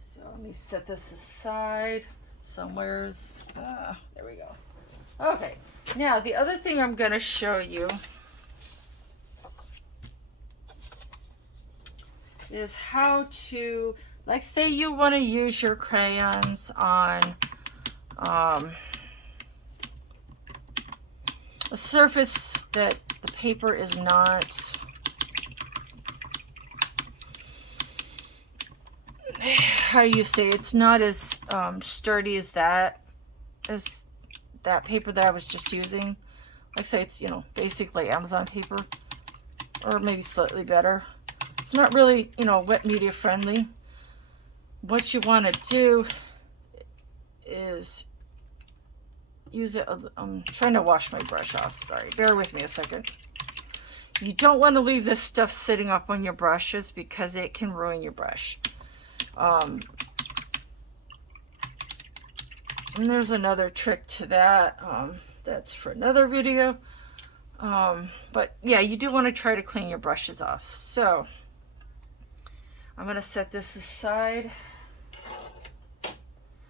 So let me set this aside somewheres. There we go. Okay, now the other thing I'm going to show you is how to, like, say you want to use your crayons on a surface that the paper is not how do you say, it's not as sturdy as that paper that I was just using. Like, say it's, you know, basically Amazon paper, or maybe slightly better. It's not really, you know, wet media friendly. What you want to do is use it. I'm trying to wash my brush off. Sorry, bear with me a second. You don't want to leave this stuff sitting up on your brushes because it can ruin your brush. And there's another trick to that. That's for another video. But yeah, you do want to try to clean your brushes off. So I'm going to set this aside,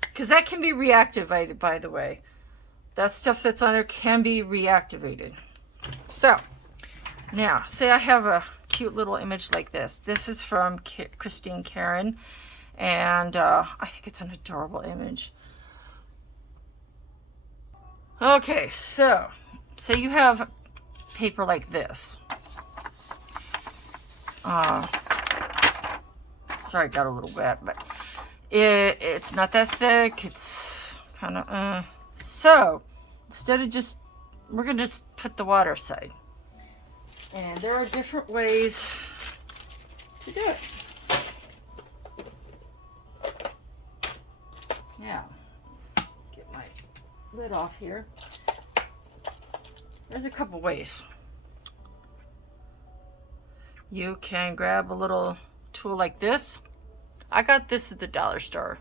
because that can be reactivated, by the way. That stuff that's on there can be reactivated. So now, say I have a cute little image like this. This is from Christine Caran, and I think it's an adorable image. Okay, so say you have paper like this. Sorry, it got a little wet, but it's not that thick. It's kind of, so instead of just, we're going to just put the water aside. And there are different ways to do it. Now, get my lid off here. There's a couple ways. You can grab a little tool like this. I got this at the dollar store.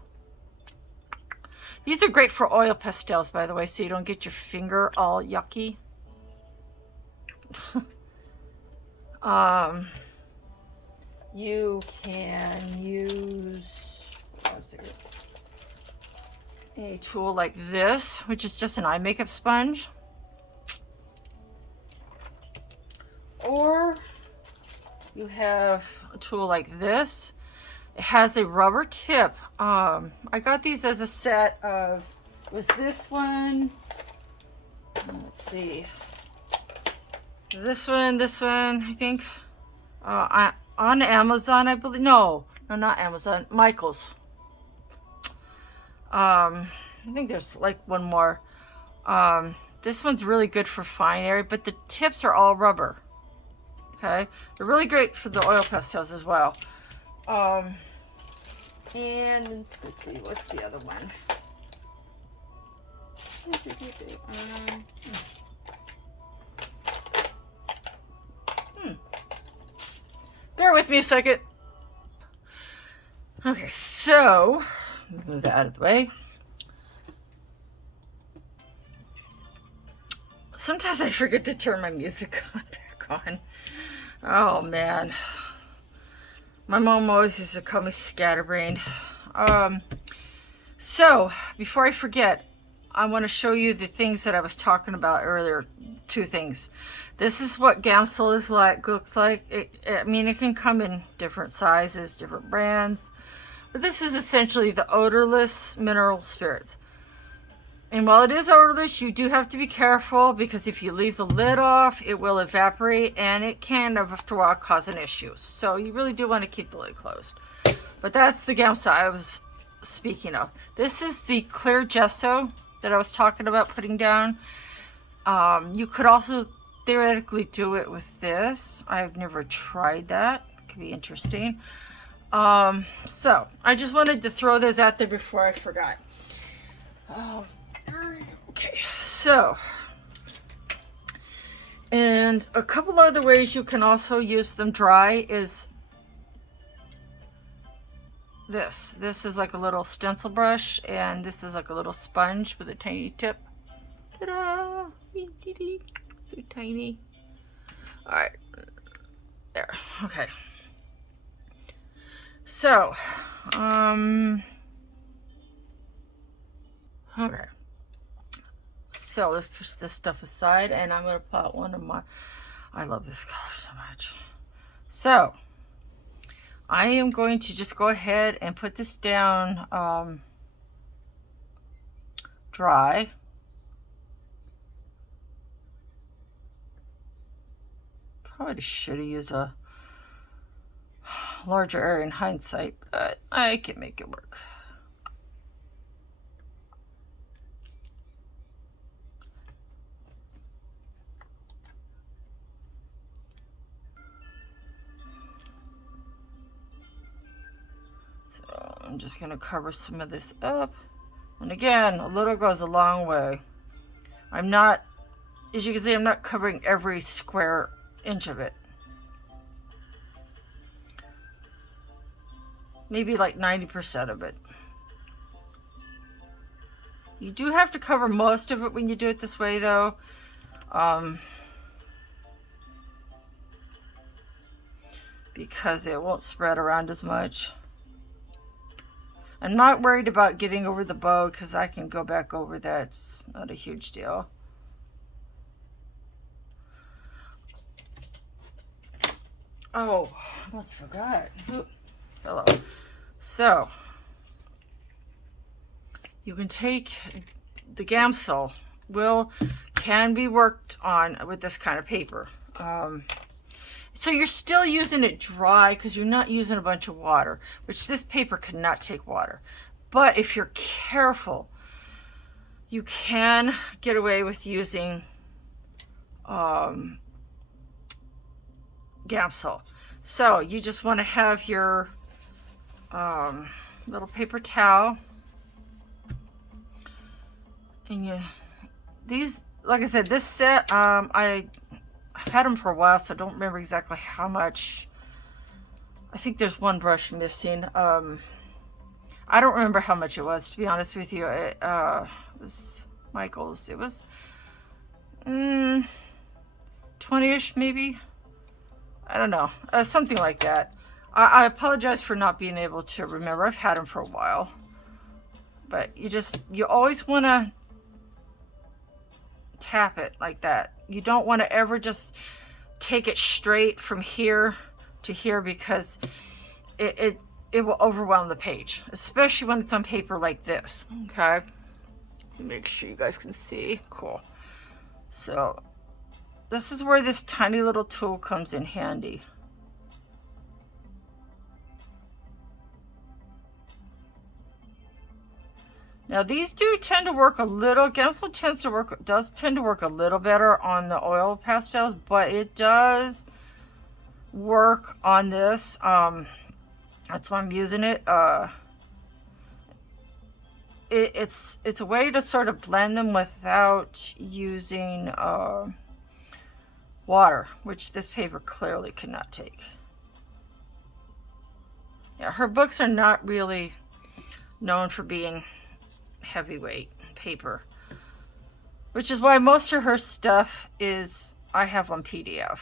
These are great for oil pastels, by the way, so you don't get your finger all yucky. You can use a tool like this, which is just an eye makeup sponge. Or you have a tool like this. It has a rubber tip. I got these as a set of, was this one? Let's see. This one, I think. On Amazon, I believe. No, not Amazon. Michael's. I think there's like one more. This one's really good for fine area, but the tips are all rubber. Okay, they're really great for the oil pastels as well. And let's see, what's the other one? Bear with me a second. Okay, so move that out of the way. Sometimes I forget to turn my music back on. Oh man. My mom always used to call me scatterbrained. So before I forget, I want to show you the things that I was talking about earlier. Two things. This is what Gamsol is like, looks like. I mean, it can come in different sizes, different brands. But this is essentially the odorless mineral spirits. And while it is odorless, you do have to be careful because if you leave the lid off, it will evaporate and it can, after a while, cause an issue. So you really do want to keep the lid closed. But that's the Gamsol I was speaking of. This is the clear gesso that I was talking about putting down. You could also theoretically do it with this. I've never tried that. It could be interesting. So I just wanted to throw those out there before I forgot. Okay, so, and a couple other ways you can also use them dry is this. This is like a little stencil brush, and this is like a little sponge with a tiny tip. Ta-da! So tiny. Alright, there, okay. So, okay. So let's push this stuff aside, and I'm going to put one of my, I love this color so much. So I am going to just go ahead and put this down dry. Probably should have used a larger area in hindsight, but I can make it work. So I'm just going to cover some of this up. And again, a little goes a long way. I'm not, as you can see, I'm not covering every square inch of it. Maybe like 90% of it. You do have to cover most of it when you do it this way though. Because it won't spread around as much. I'm not worried about getting over the bow because I can go back over that. It's not a huge deal. Oh, I almost forgot. Ooh, hello. So, you can take the Gamsol. Can be worked on with this kind of paper. So you're still using it dry because you're not using a bunch of water, which this paper cannot take water. But if you're careful, you can get away with using Gamsol. So you just want to have your little paper towel, and these, like I said, this set I had them for a while, so I don't remember exactly how much. I think there's one brush missing. I don't remember how much it was, to be honest with you. It was Michael's. It was 20-ish maybe. I don't know, something like that. I apologize for not being able to remember. I've had them for a while, but you always want to tap it like that. You don't want to ever just take it straight from here to here because it will overwhelm the page, especially when it's on paper like this. Okay, make sure you guys can see. Cool. So this is where this tiny little tool comes in handy. Now these do tend to work a little, Gamsol does tend to work a little better on the oil pastels, but it does work on this. That's why I'm using it. It's a way to sort of blend them without using water, which this paper clearly could not take. Yeah, her books are not really known for being heavyweight paper, which is why most of her stuff is I have on PDF.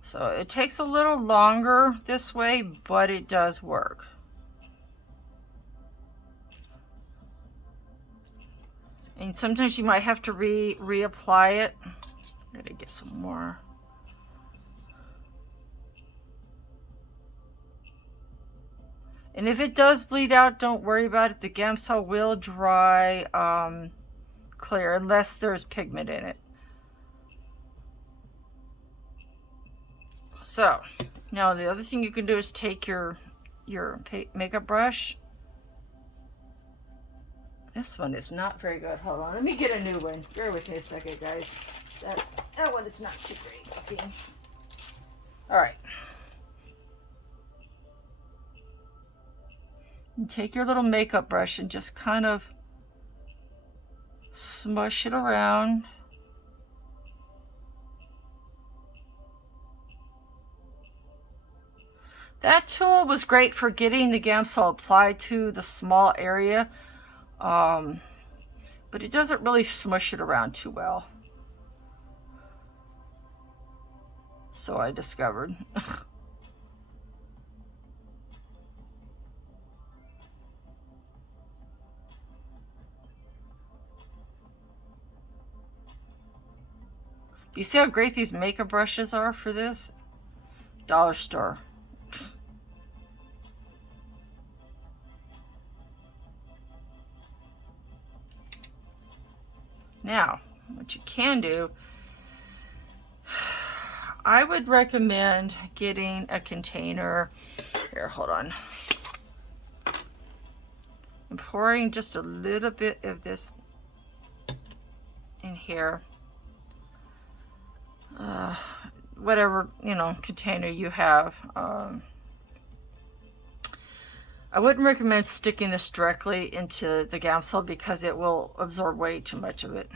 So it takes a little longer this way, but it does work. And sometimes you might have to reapply it. Gotta get some more. And if it does bleed out, don't worry about it. The Gamsol will dry clear unless there's pigment in it. So now the other thing you can do is take your makeup brush. This one is not very good. Hold on, let me get a new one. Bear with me a second, guys. That one is not too great looking. All right. And take your little makeup brush and just kind of smush it around. That tool was great for getting the Gamsol applied to the small area, but it doesn't really smush it around too well. So I discovered. You see how great these makeup brushes are for this? Dollar store. Now, what you can do, I would recommend getting a container. Here, hold on. I'm pouring just a little bit of this in here. Whatever, container you have. I wouldn't recommend sticking this directly into the Gamsol because it will absorb way too much of it.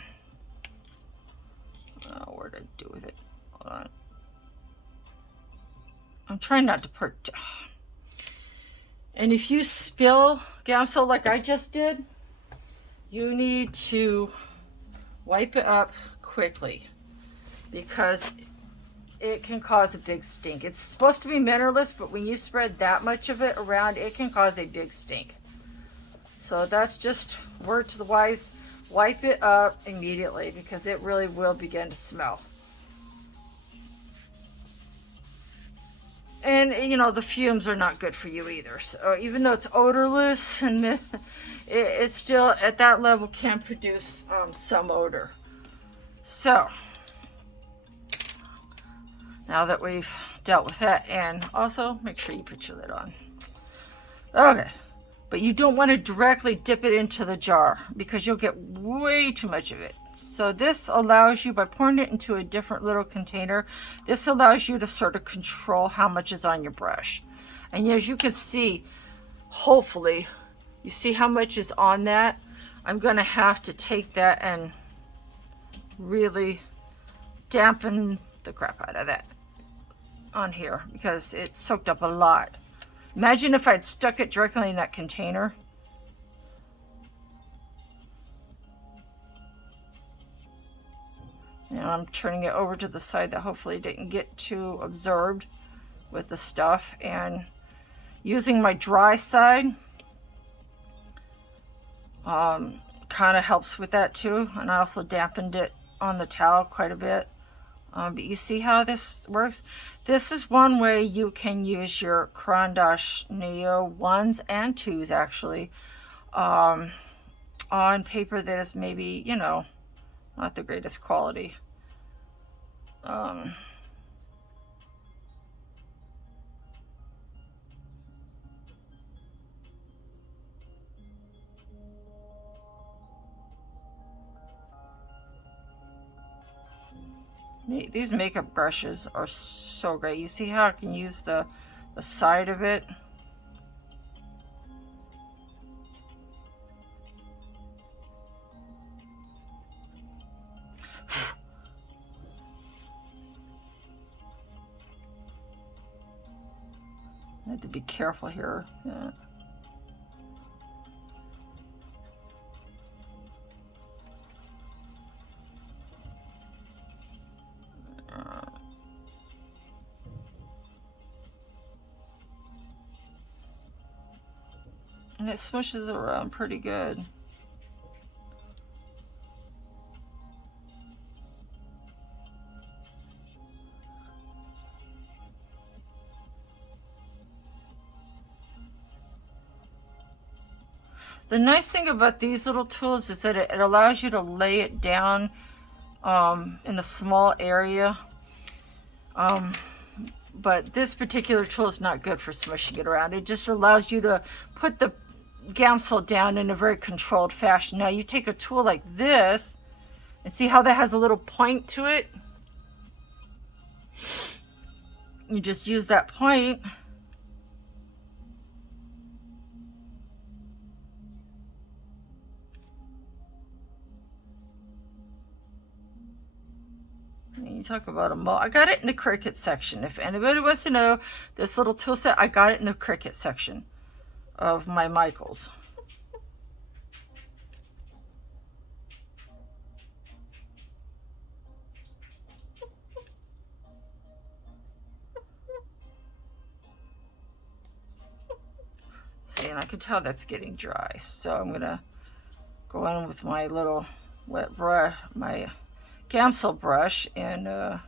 What did I do with it? Hold on. I'm trying not to put. And if you spill Gamsol like I just did, you need to wipe it up quickly because it can cause a big stink. It's supposed to be mineraless, but when you spread that much of it around, it can cause a big stink. So that's just word to the wise. Wipe it up immediately because it really will begin to smell. And the fumes are not good for you either. So even though it's odorless and it still at that level can produce some odor. So now that we've dealt with that, and also make sure you put your lid on. Okay, but you don't want to directly dip it into the jar because you'll get way too much of it. So this allows you, by pouring it into a different little container, this allows you to sort of control how much is on your brush. And as you can see, hopefully, you see how much is on that. I'm going to have to take that and really dampen the crap out of that on here because it soaked up a lot. Imagine if I'd stuck it directly in that container. Now I'm turning it over to the side that hopefully didn't get too absorbed with the stuff, and using my dry side kind of helps with that too. And I also dampened it on the towel quite a bit. But you see how this works? This is one way you can use your Caran D Ache Neo 1s and 2s actually on paper that is maybe, not the greatest quality. These makeup brushes are so great. You see how I can use the side of it? I have to be careful here. Yeah. And it smushes around pretty good. The nice thing about these little tools is that it allows you to lay it down in a small area. But this particular tool is not good for smushing it around. It just allows you to put the Gamsol down in a very controlled fashion. Now you take a tool like this and see how that has a little point to it? You just use that point. You talk about a mold. I got it in the Cricut section. If anybody wants to know this little tool set, I got it in the Cricut section of my Michaels. See, and I can tell that's getting dry. So I'm gonna go in with my little wet brush, my Gamsol brush, and I'll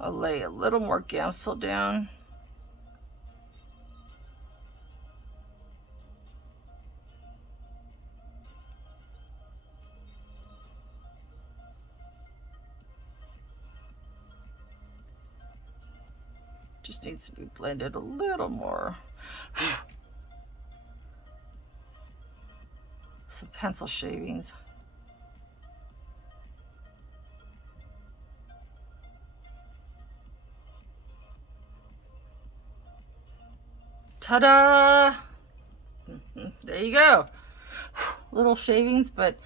lay a little more Gamsol down. Just needs to be blended a little more. Some pencil shavings. Ta-da! There you go. Little shavings, but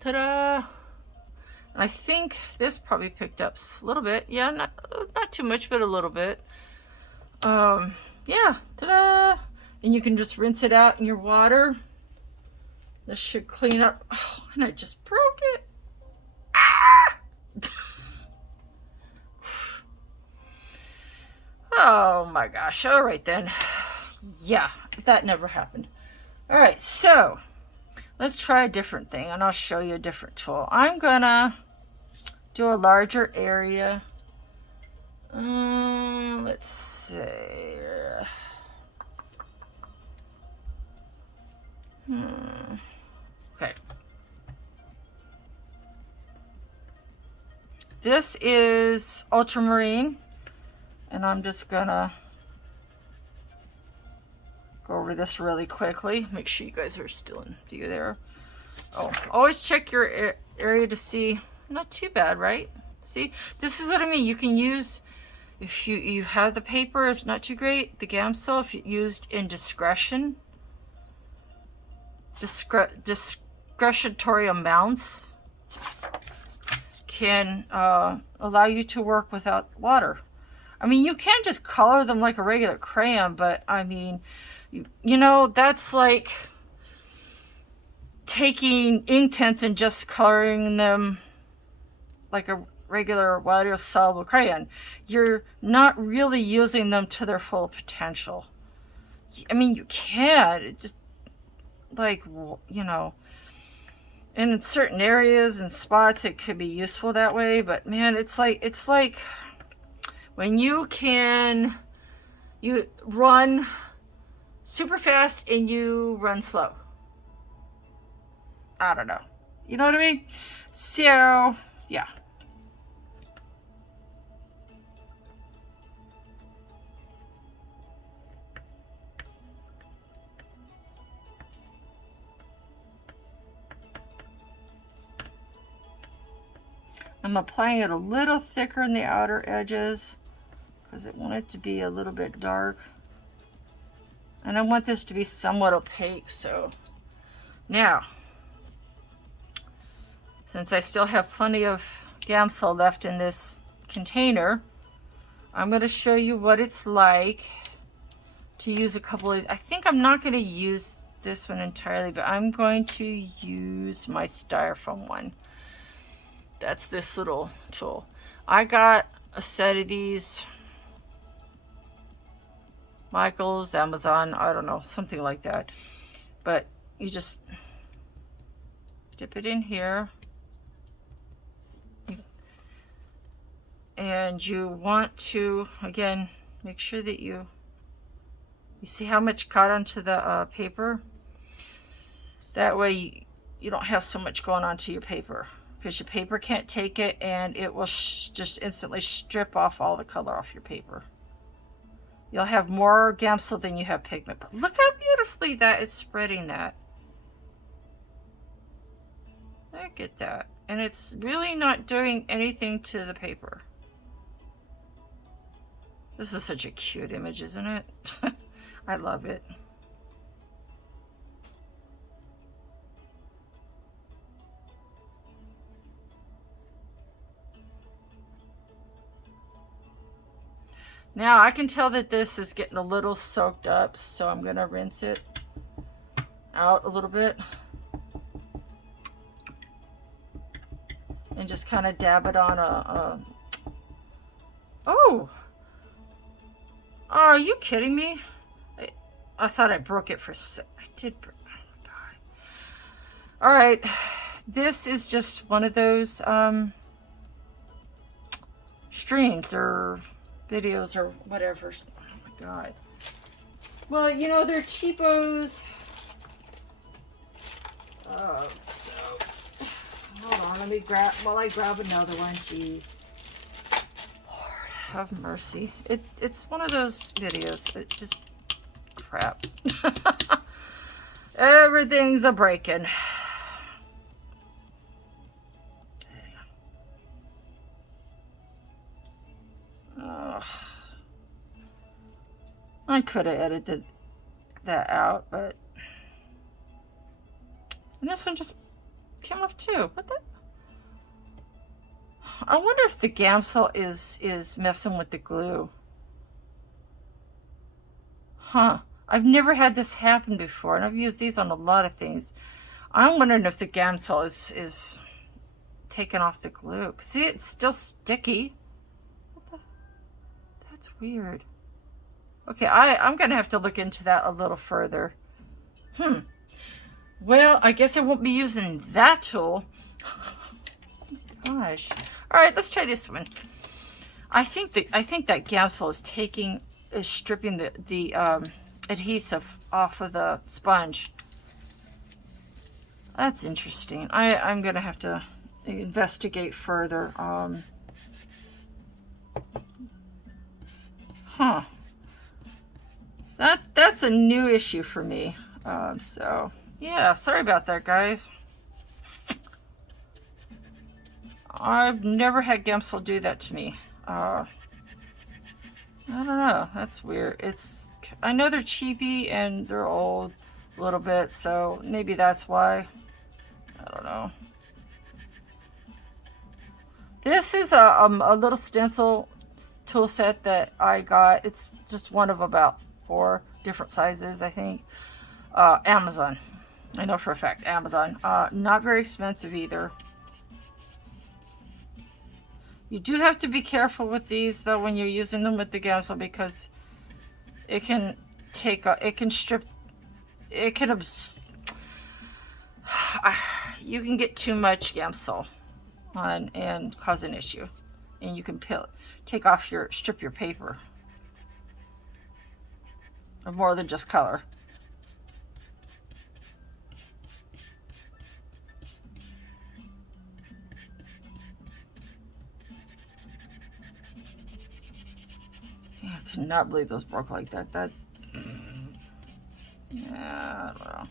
ta-da! I think this probably picked up a little bit. Yeah, not too much, but a little bit. Yeah, ta-da! And you can just rinse it out in your water. This should clean up. Oh, and I just broke it. Ah! Oh my gosh. All right then. Yeah, that never happened. All right, so let's try a different thing and I'll show you a different tool. I'm gonna do a larger area. Let's see. Okay. This is ultramarine, and I'm just gonna go over this really quickly. Make sure you guys are still in view there. Oh, always check your area to see. Not too bad, right? See, this is what I mean. You can use, if you have the paper, it's not too great. The Gamsol, if used in discretionary amounts, can allow you to work without water. I mean, you can just color them like a regular crayon, but I mean, you know, that's like taking ink tints and just coloring them like a regular water-soluble crayon. You're not really using them to their full potential. I mean, you can. It just, like, you know, in certain areas and spots it could be useful that way, but man, it's like when you run super fast and you run slow. I don't know. You know what I mean? So, yeah. I'm applying it a little thicker in the outer edges because I want it to be a little bit dark. And I want this to be somewhat opaque, so now, since I still have plenty of Gamsol left in this container, I'm going to show you what it's like to use a couple of, I think I'm not going to use this one entirely, but I'm going to use my styrofoam one. That's this little tool. I got a set of these, Michael's, Amazon, I don't know, something like that. But you just dip it in here. And you want to, again, make sure that you see how much got onto the paper. That way you don't have so much going onto your paper, because your paper can't take it and it will just instantly strip off all the color off your paper. You'll have more Gamsol than you have pigment. But look how beautifully that is spreading that. Look at that. And it's really not doing anything to the paper. This is such a cute image, isn't it? I love it. Now I can tell that this is getting a little soaked up, so I'm gonna rinse it out a little bit and just kind of dab it on oh, are you kidding me? I thought I broke it for I did. Oh my God. All right, this is just one of those streams or videos or whatever. Oh my God. Well, you know, they're cheapos. So hold on, let me grab I grab another one. Jeez, Lord have mercy. It's one of those videos. It just crap. Everything's a breaking. I could have edited that out, but and this one just came off too. What the? I wonder if the Gamsol is messing with the glue. Huh. I've never had this happen before, and I've used these on a lot of things. I'm wondering if the Gamsol is taking off the glue. See, it's still sticky. What the? That's weird. Okay, I'm going to have to look into that a little further. Well, I guess I won't be using that tool. Gosh. All right, let's try this one. I think that Gamsol is stripping the adhesive off of the sponge. That's interesting. I'm going to have to investigate further. Huh. That's a new issue for me. So yeah, sorry about that, guys. I've never had Gamsol do that to me. I don't know. That's weird. I know they're cheapy and they're old a little bit, so maybe that's why. I don't know. This is a little stencil tool set that I got. It's just one of about 4 different sizes, I think. Amazon. I know for a fact, Amazon. Not very expensive either. You do have to be careful with these though when you're using them with the Gamsol, because it can strip, you can get too much Gamsol on and cause an issue, and you can strip your paper of more than just color. I cannot believe those broke like that. Yeah, I don't know.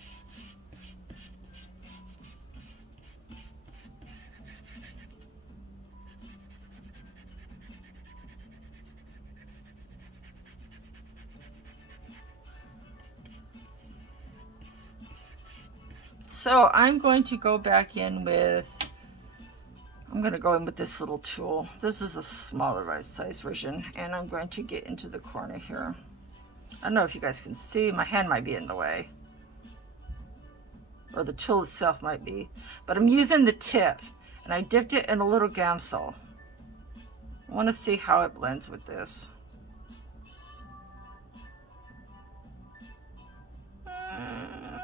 So I'm going to go back in with, I'm going to go in with this little tool. This is a smaller size version, and I'm going to get into the corner here. I don't know if you guys can see, my hand might be in the way, or the tool itself might be, but I'm using the tip, and I dipped it in a little Gamsol. I want to see how it blends with this.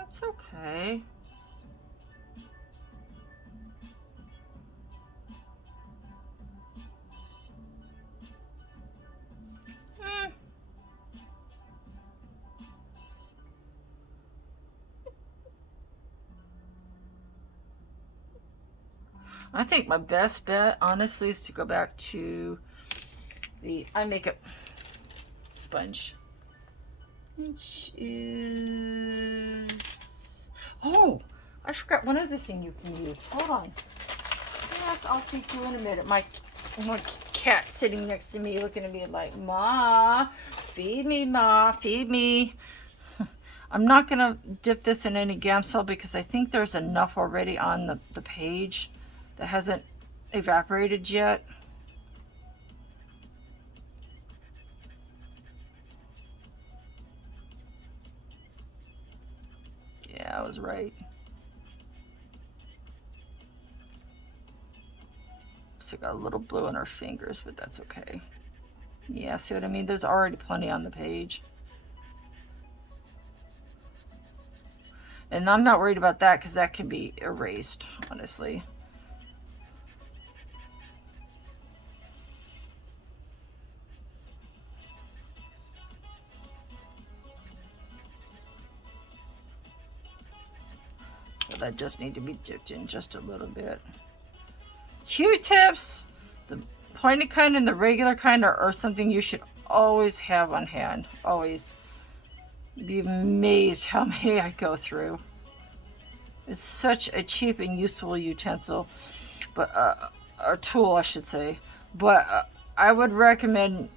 It's okay. I think my best bet, honestly, is to go back to the eye makeup sponge, which is, oh, I forgot one other thing you can use. Hold on. Yes, I'll take you in a minute. My cat sitting next to me looking at me like, Ma, feed me, Ma, feed me. I'm not going to dip this in any Gamsol because I think there's enough already on the page that hasn't evaporated yet. Yeah, I was right. So got a little blue on our fingers, but that's okay. Yeah, see what I mean? There's already plenty on the page. And I'm not worried about that because that can be erased, honestly. So that just need to be dipped in just a little bit. Q-tips, the pointed kind and the regular kind are something you should always have on hand. Always. You'd be amazed how many I go through. It's such a cheap and useful utensil, but a tool, I should say. But I would recommend,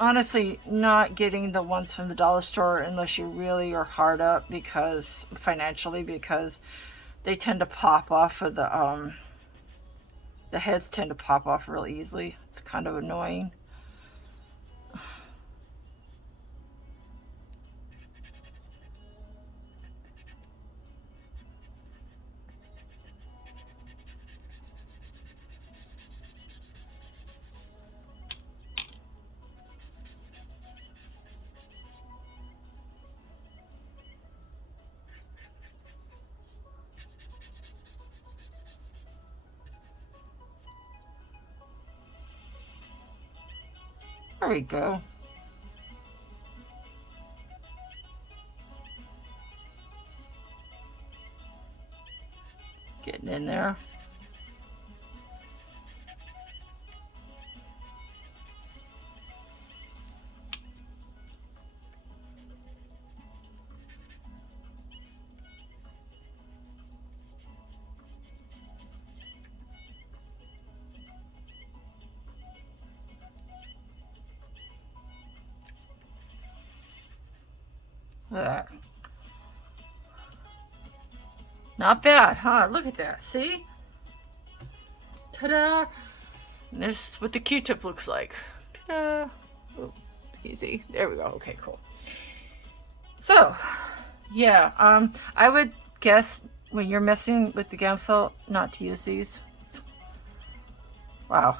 honestly, not getting the ones from the dollar store unless you really are hard up because financially, because they tend to pop off of the heads tend to pop off real easily. It's kind of annoying. There we go. Getting in there. Look at that. Not bad, huh? Look at that. See? Ta-da! And this is what the Q-tip looks like. Ta-da! Oh, easy. There we go. Okay, cool. So, yeah, I would guess when you're messing with the Gamsol not to use these. Wow.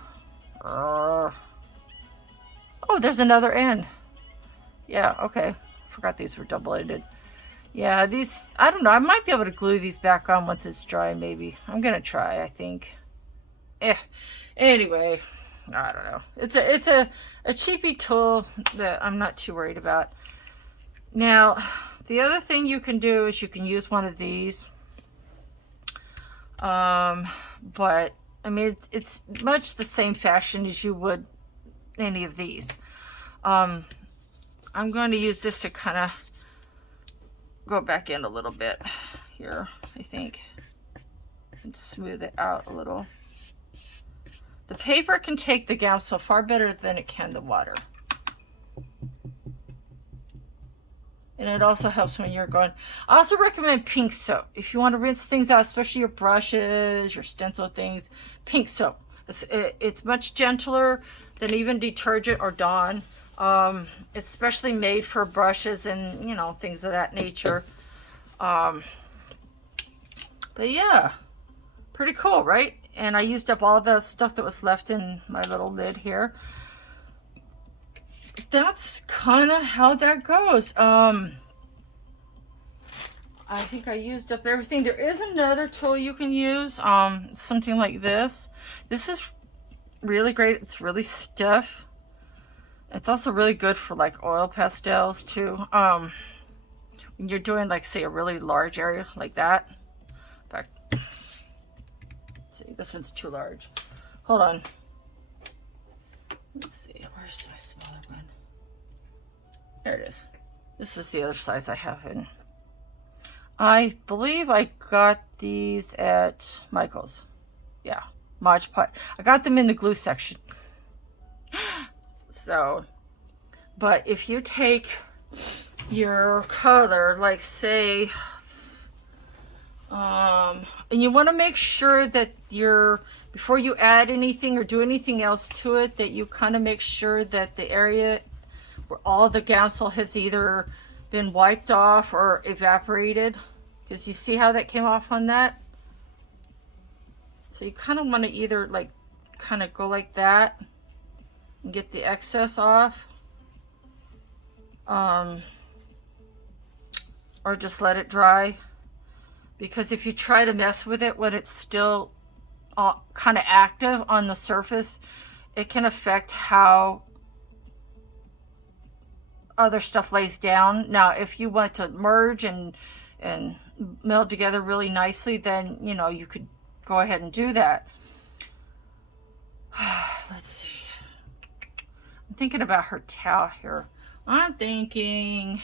Oh, there's another end. Yeah, okay. Forgot these were double-ended. Yeah, these, I don't know. I might be able to glue these back on once it's dry, maybe. I'm going to try, I think. Anyway, I don't know. It's a cheapy tool that I'm not too worried about. Now, the other thing you can do is you can use one of these. But, I mean, it's much the same fashion as you would any of these. I'm going to use this to kind of go back in a little bit here, I think, and smooth it out a little. The paper can take the Gamsol far better than it can the water. And it also helps when you're going. I also recommend pink soap. If you want to rinse things out, especially your brushes, your stencil things, pink soap. It's much gentler than even detergent or Dawn. It's specially made for brushes and, you know, things of that nature. But yeah, pretty cool, right? And I used up all the stuff that was left in my little lid here. That's kind of how that goes. I think I used up everything. There is another tool you can use, something like this. This is really great. It's really stiff. It's also really good for like oil pastels too. When you're doing like, say, a really large area like that. In fact, let's see, this one's too large. Hold on. Let's see, where's my smaller one? There it is. This is the other size I have in. I believe I got these at Michael's. Yeah, Mod Podge. I got them in the glue section. So, but if you take your color, like say, and you want to make sure that before you add anything or do anything else to it, that you kind of make sure that the area where all the Gamsol has either been wiped off or evaporated, because you see how that came off on that. So you kind of want to either like kind of go like that and get the excess off, or just let it dry, because if you try to mess with it when it's still kind of active on the surface, it can affect how other stuff lays down. Now, if you want to merge and meld together really nicely, then, you know, you could go ahead and do that. Let's see. I'm thinking about her towel here. I'm thinking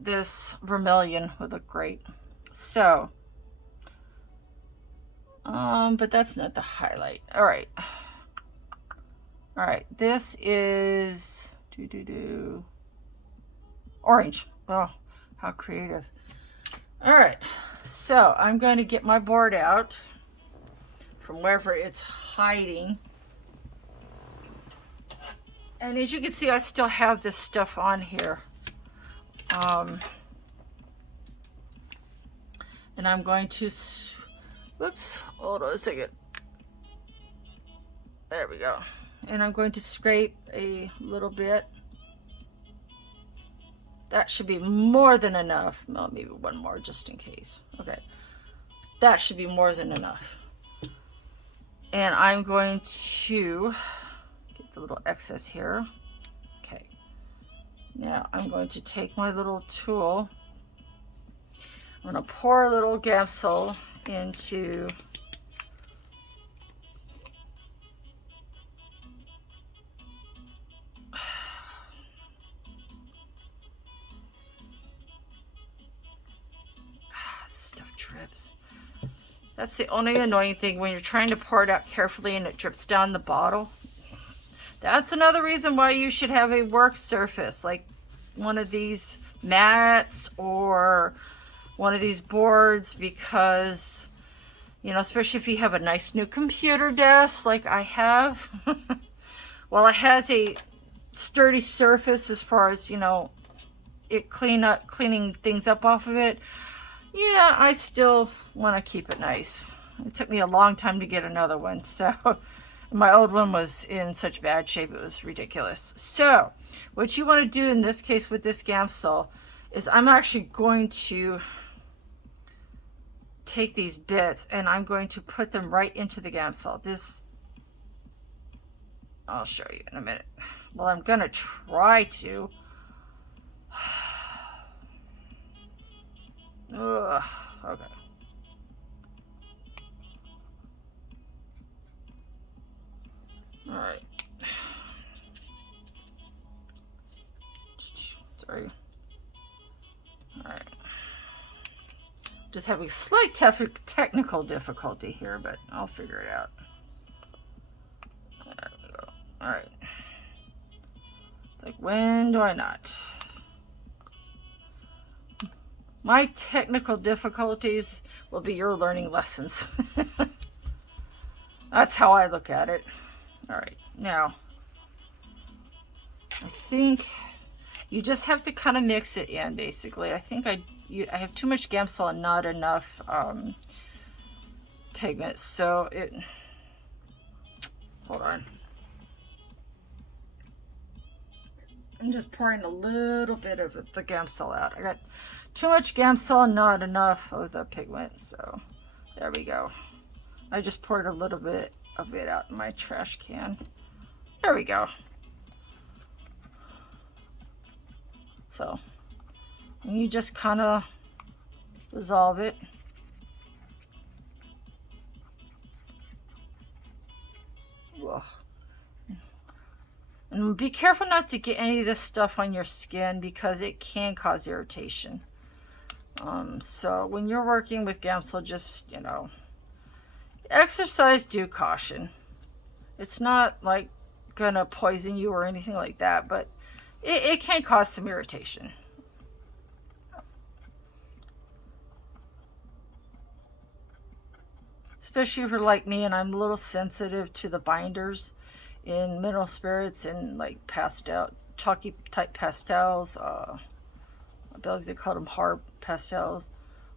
this vermilion would look great. So, but that's not the highlight. All right. All right, this is orange. Oh, how creative. All right, so I'm going to get my board out from wherever it's hiding. And as you can see, I still have this stuff on here. And I'm going to, whoops, hold on a second. There we go. And I'm going to scrape a little bit. That should be more than enough. Well, maybe one more just in case. Okay. That should be more than enough. And I'm going to get the little excess here. Okay. Now I'm going to take my little tool. I'm going to pour a little Gamsol into That's the only annoying thing when you're trying to pour it out carefully and it drips down the bottle. That's another reason why you should have a work surface, like one of these mats or one of these boards, because, you know, especially if you have a nice new computer desk like I have. While it has a sturdy surface as far as, you know, it cleaning things up off of it, yeah, I still want to keep it nice. It took me a long time to get another one, so my old one was in such bad shape it was ridiculous. So what you want to do in this case with this Gamsol is I'm actually going to take these bits and I'm going to put them right into the Gamsol. This, I'll show you in a minute. Well, I'm going to try to. Ugh, okay. All right. Sorry. All right. Just having slight technical difficulty here, but I'll figure it out. There we go. All right. It's like, when do I not? My technical difficulties will be your learning lessons. That's how I look at it. All right, now I think you just have to kind of mix it in, basically. I think I have too much Gamsol and not enough pigment, so hold on. I'm just pouring a little bit of the Gamsol out. I got too much Gamsol and not enough of the pigment, so there we go. I just poured a little bit of it out in my trash can. There we go. So, and you just kind of dissolve it. Ugh. And be careful not to get any of this stuff on your skin because it can cause irritation. So when you're working with Gamsol, just, you know, exercise due caution. It's not like gonna poison you or anything like that, but it can cause some irritation. Especially if you're like me and I'm a little sensitive to the binders in mineral spirits and like pastel, chalky type pastels. I believe they call them hard pastels.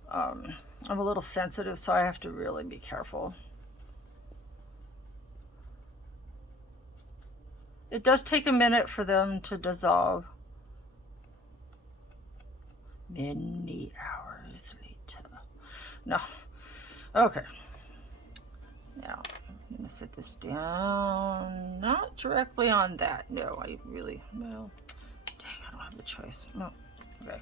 I'm a little sensitive, so I have to really be careful. It does take a minute for them to dissolve. Many hours later. No. Okay. Now, I'm going to set this down. Not directly on that. No, no. Dang, I don't have a choice. No. Okay.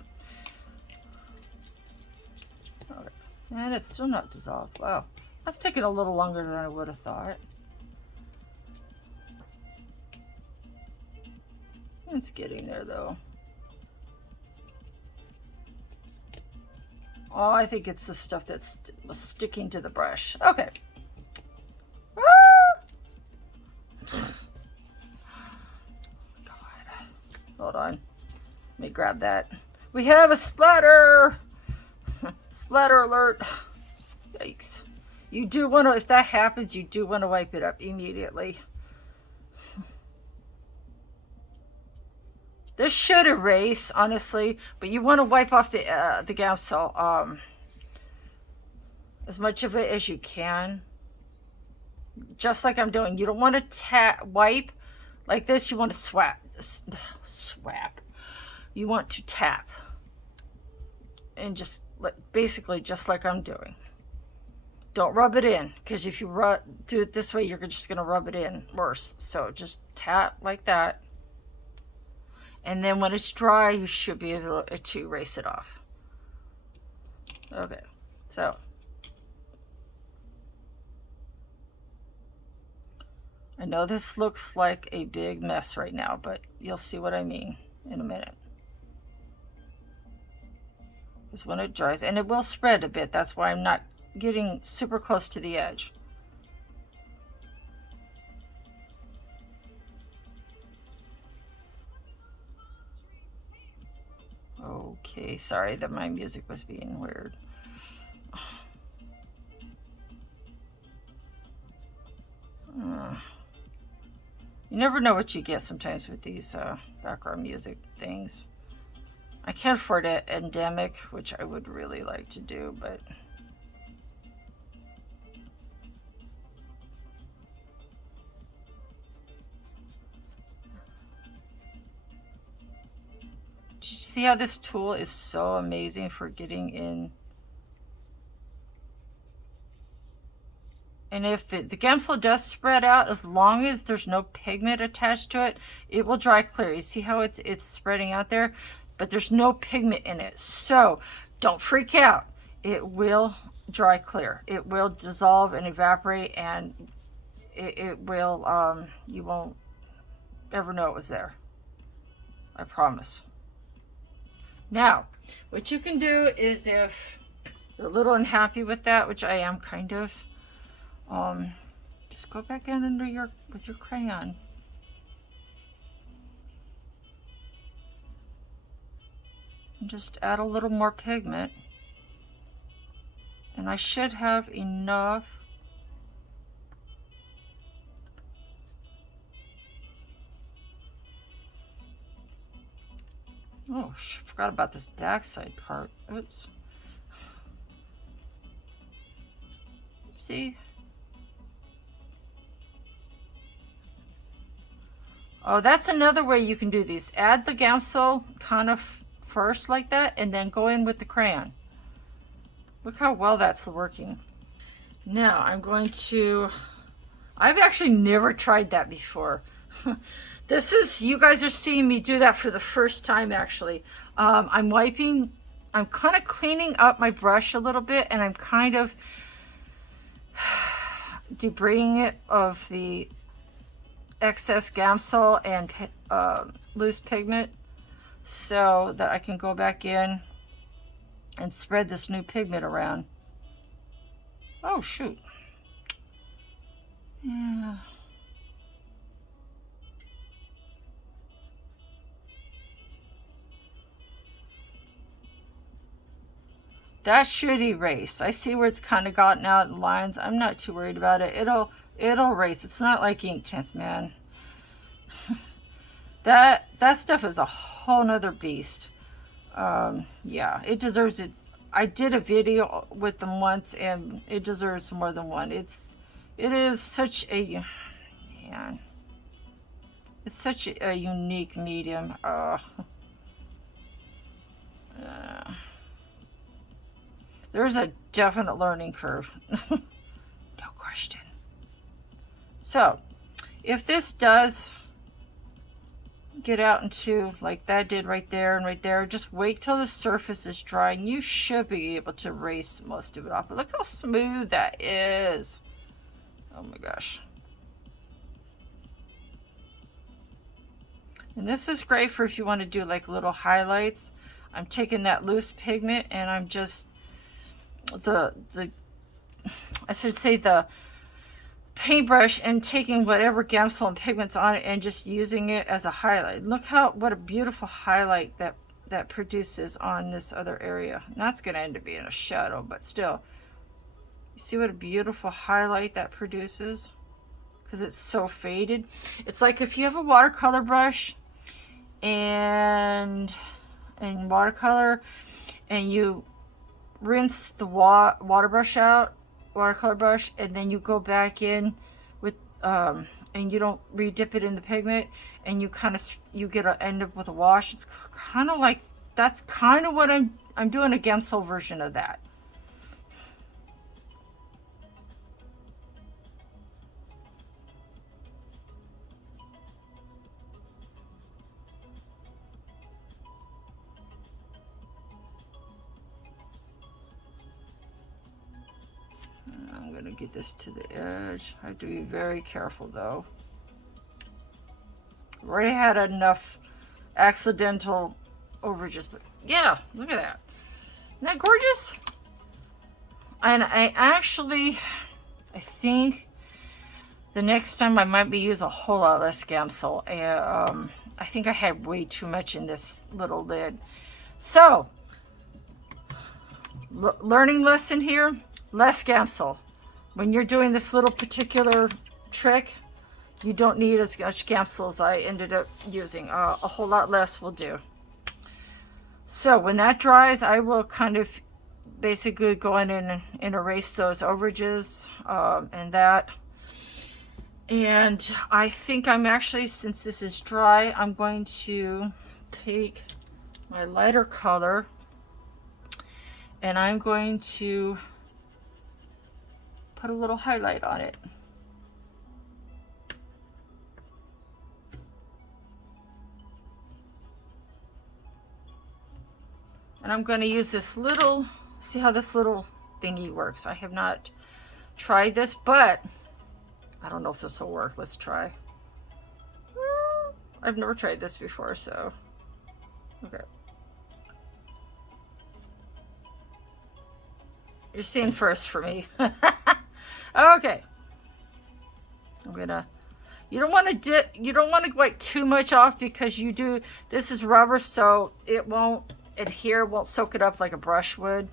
Okay. And it's still not dissolved. Wow. That's taking a little longer than I would have thought. It's getting there, though. Oh, I think it's the stuff that's sticking to the brush. Okay. God. Hold on. Let me grab that. We have a splatter! Splatter alert. Yikes. You do want to, if that happens, you do want to wipe it up immediately. This should erase, honestly, but you want to wipe off the Gamsol, as much of it as you can. Just like I'm doing. You don't want to wipe like this. You want to swap. You want to tap. And just basically just like I'm doing. Don't rub it in, because if you do it this way, you're just going to rub it in worse. So just tap like that. And then when it's dry, you should be able to erase it off. Okay, so. I know this looks like a big mess right now, but you'll see what I mean in a minute. Because when it dries, and it will spread a bit, that's why I'm not getting super close to the edge. Okay, sorry that my music was being weird. You never know what you get sometimes with these background music things. I can't afford an endemic, which I would really like to do, but see how this tool is so amazing for getting in. And if the Gamsol does spread out, as long as there's no pigment attached to it, it will dry clear. You see how it's spreading out there? But there's no pigment in it. So don't freak out. It will dry clear. It will dissolve and evaporate, and it will, you won't ever know it was there. I promise. Now, what you can do is, if you're a little unhappy with that, which I am kind of, just go back in under with your crayon. and just add a little more pigment. And I should have enough. Oh, I forgot about this backside part. Oops. See? Oh, that's another way you can do these. Add the Gamsol kind of first like that, and then go in with the crayon. Look how well that's working. Now I'm going to, I've actually never tried that before. This is, you guys are seeing me do that for the first time actually. I'm kind of cleaning up my brush a little bit, and I'm kind of debrising it of the excess Gamsol and loose pigment so that I can go back in and spread this new pigment around. Oh shoot. Yeah. That should erase. I see where it's kind of gotten out in lines. I'm not too worried about it. It'll erase. It's not like ink tints, man. that stuff is a whole nother beast. Yeah, it deserves its. I did a video with them once, and it deserves more than one. It is such a, man. It's such a unique medium. There's a definite learning curve. No question. So, if this does get out into, like that did right there and right there, just wait till the surface is dry and you should be able to erase most of it off. But look how smooth that is. Oh my gosh. And this is great for if you want to do like little highlights. I'm taking that loose pigment and I'm just I should say the paintbrush, and taking whatever Gamsol and pigments on it and just using it as a highlight. Look what a beautiful highlight that produces on this other area. And that's going to end up being a shadow, but still, you see what a beautiful highlight that produces because it's so faded. It's like if you have a watercolor brush and watercolor, and you rinse the watercolor brush, and then you go back in with and you don't re-dip it in the pigment, and you end up with a wash. It's kind of like, that's kind of what I'm doing, a Gamsol version of that. Get this to the edge. I have to be very careful though. I've already had enough accidental overages, but yeah, look at that. Isn't that gorgeous? And I think the next time I might be use a whole lot less Gamsol. I think I had way too much in this little lid. So, learning lesson here, less Gamsol. When you're doing this little particular trick, you don't need as much Gamsol as I ended up using. A whole lot less will do. So when that dries, I will kind of basically go in and erase those overages and that. And I think I'm actually, since this is dry, I'm going to take my lighter color and I'm going to put a little highlight on it. And I'm going to use this little, see how this little thingy works. I have not tried this, but I don't know if this will work. Let's try. I've never tried this before, so okay. You're seeing first for me. Okay. You don't want to like too much off, because this is rubber, so it won't adhere, won't soak it up like a brush would.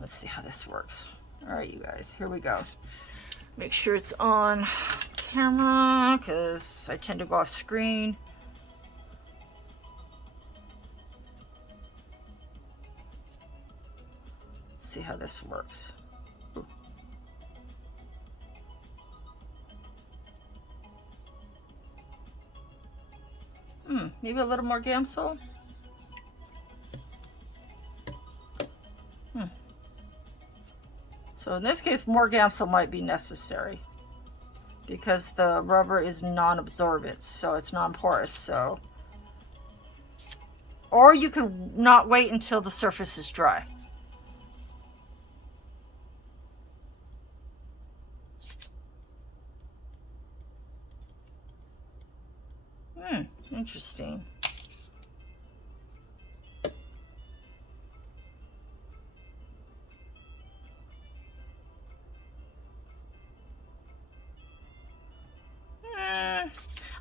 Let's see how this works. All right, you guys, here we go. Make sure it's on camera because I tend to go off screen. Let's see how this works. Maybe a little more Gamsol. So in this case, more Gamsol might be necessary because the rubber is non-absorbent, so it's non-porous. So, or you could not wait until the surface is dry. Interesting.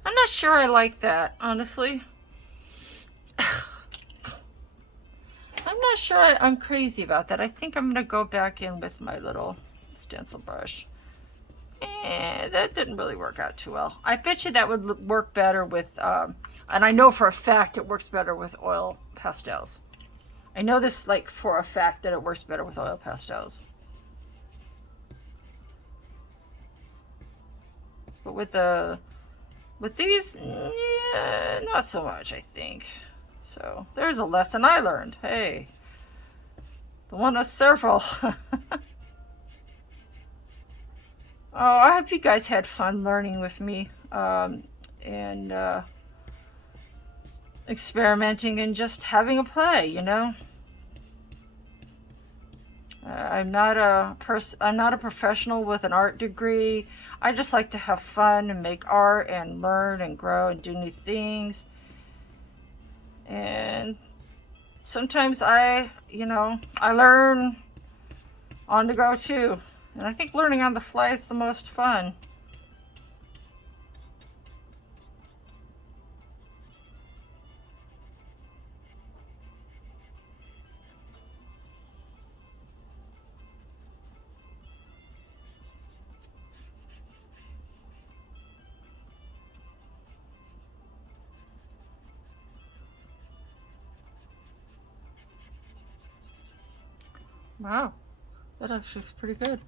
I'm not sure I like that, honestly. I'm not sure I'm crazy about that. I think I'm gonna go back in with my little stencil brush. That didn't really work out too well. I bet you that would work better with, and I know for a fact it works better with oil pastels. I know this like for a fact that it works better with oil pastels. But with these, yeah, not so much, I think. So there's a lesson I learned. Hey, the one of several. Oh, I hope you guys had fun learning with me and experimenting and just having a play, you know. I'm not a professional with an art degree. I just like to have fun and make art and learn and grow and do new things. And sometimes I learn on the go too. And I think learning on the fly is the most fun. Wow, that actually looks pretty good.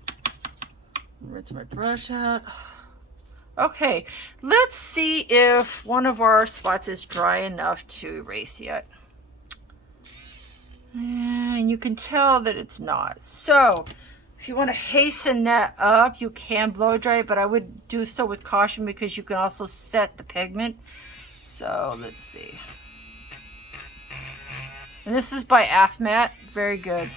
Rinse my brush out. Okay, let's see if one of our spots is dry enough to erase yet. And you can tell that it's not. So if you want to hasten that up, you can blow dry, but I would do so with caution because you can also set the pigment. So let's see. And this is by Afmat. Very good.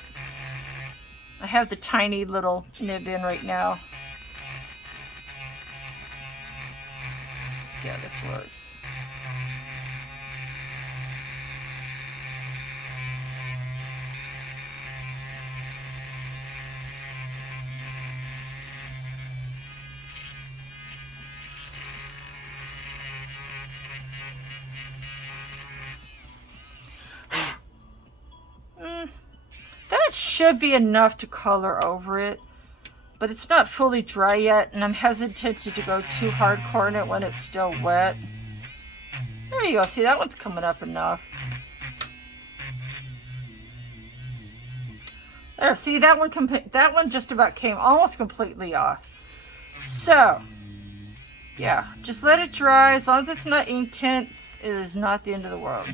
I have the tiny little nib in right now. Let's see how this works. That should be enough to color over it, but it's not fully dry yet, and I'm hesitant to go too hardcore in it when it's still wet. There you go. See, that one's coming up enough. There, see, that one just about came almost completely off. So, yeah, just let it dry. As long as it's not ink tint, it is not the end of the world.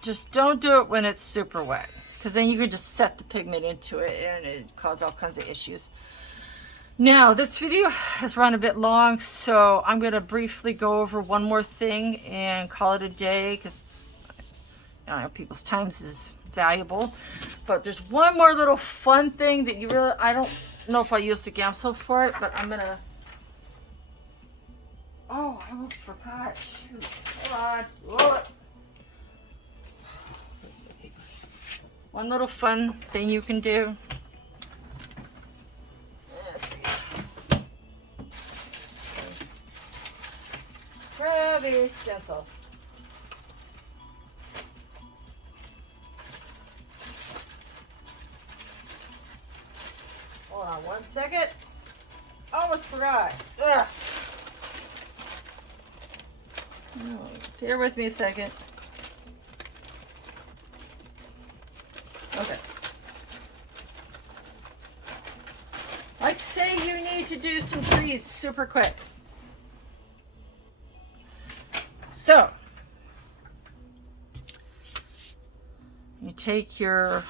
Just don't do it when it's super wet, because then you could just set the pigment into it and it cause all kinds of issues. Now, this video has run a bit long, so I'm going to briefly go over one more thing and call it a day, because people's time is valuable. But there's one more little fun thing that I don't know if I'll use the Gamsol for it, but I'm going to... Oh, I almost forgot. Shoot. Hold on. Whoa. One little fun thing you can do. Let's see. the stencil. Hold on 1 second. Almost forgot. Ugh. Oh, bear with me a second. Okay. Like say you need to do some trees super quick. So, you take your,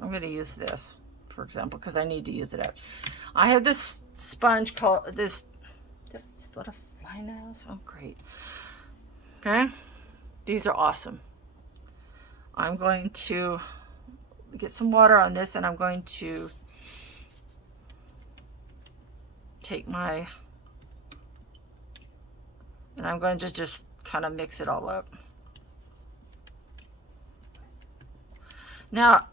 I'm going to use this, for example, because I need to use it up. I have this sponge called, this, just let it fly now, so great. Okay, these are awesome. I'm going to get some water on this, and I'm going to take my, and I'm going to just kind of mix it all up. Now,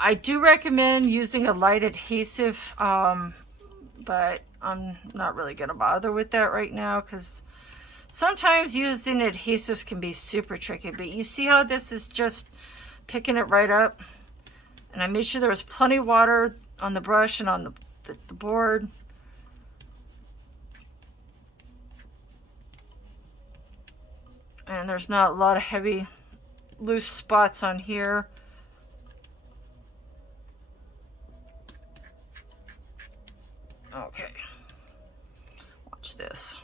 I do recommend using a light adhesive, but I'm not really going to bother with that right now because sometimes using adhesives can be super tricky. But you see how this is just picking it right up? And I made sure there was plenty of water on the brush and on the board. And there's not a lot of heavy, loose spots on here. Okay, watch this.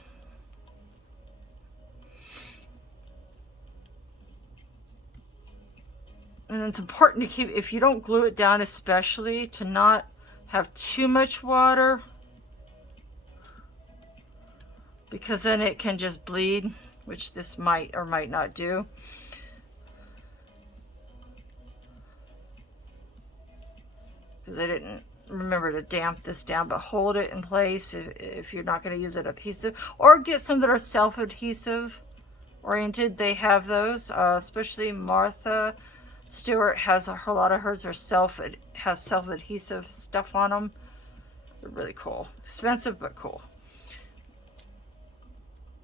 And it's important to keep, if you don't glue it down especially, to not have too much water, because then it can just bleed, which this might or might not do. Because I didn't remember to damp this down, but hold it in place if you're not going to use it adhesive, or get some that are self-adhesive oriented. They have those, especially Martha Stewart has a lot of hers are self-adhesive stuff on them. They're really cool, expensive but cool.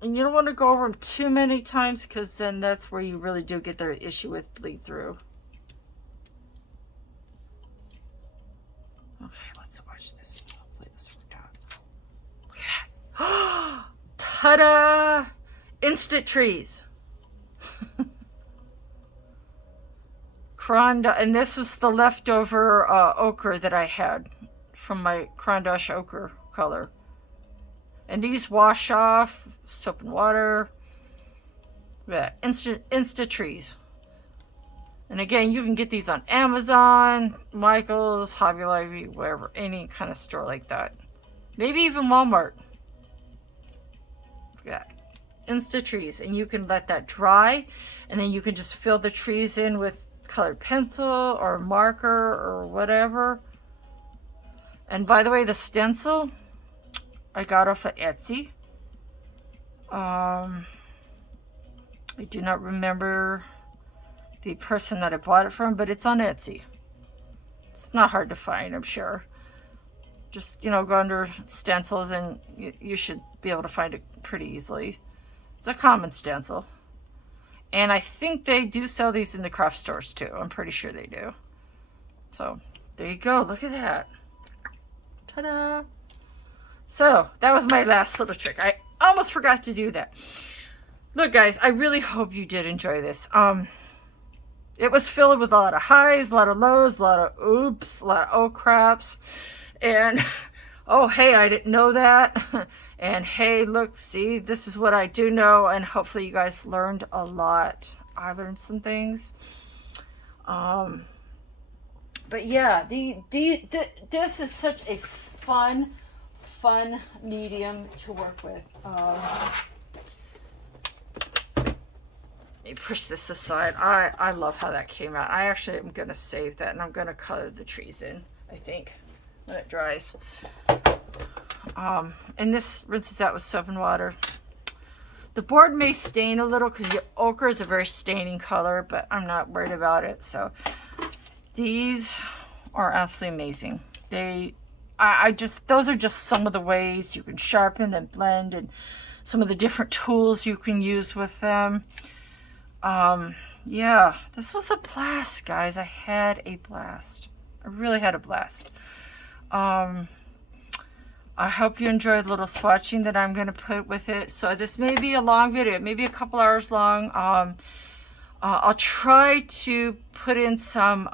And you don't want to go over them too many times, because then that's where you really do get the issue with bleed through. Okay, let's watch this. Hopefully this worked out. Look at that. Ta-da! Instant trees. Caran D, and this is the leftover ochre that I had from my Caran D Ache ochre color. And these wash off, soap and water. Yeah, instant trees. And again, you can get these on Amazon, Michael's, Hobby Lobby, wherever, any kind of store like that. Maybe even Walmart. Look at that. Insta trees. And you can let that dry, and then you can just fill the trees in with colored pencil or marker or whatever. And by the way, the stencil I got off of Etsy. I do not remember the person that I bought it from, but it's on Etsy. It's not hard to find, I'm sure. Just, you know, go under stencils and you should be able to find it pretty easily. It's a common stencil. And I think they do sell these in the craft stores too. I'm pretty sure they do. So, there you go. Look at that. Ta-da! So, that was my last little trick. I almost forgot to do that. Look, guys, I really hope you did enjoy this. It was filled with a lot of highs, a lot of lows, a lot of oops, a lot of oh craps. And, oh, hey, I didn't know that. And, hey, look, see, this is what I do know. And hopefully you guys learned a lot. I learned some things. But, yeah, this is such a fun medium to work with. Let me push this aside. I love how that came out. I actually am going to save that, and I'm going to color the trees in, I think, when it dries. And this rinses out with soap and water. The board may stain a little because the ochre is a very staining color, but I'm not worried about it. So these are absolutely amazing. I just, those are just some of the ways you can sharpen and blend, and some of the different tools you can use with them. Yeah, this was a blast, guys. I had a blast. I really had a blast. I hope you enjoyed the little swatching that I'm going to put with it. So this may be a long video, maybe a couple hours long. I'll try to put in some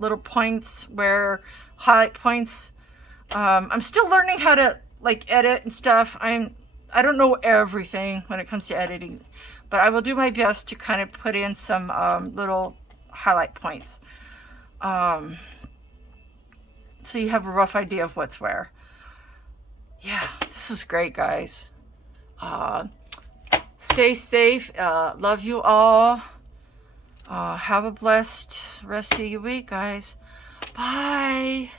little points, where highlight points. I'm still learning how to like edit and stuff. I don't know everything when it comes to editing, but I will do my best to kind of put in some little highlight points, so you have a rough idea of what's where. Yeah, this is great, guys. Stay safe. Love you all. Have a blessed rest of your week, guys. Bye.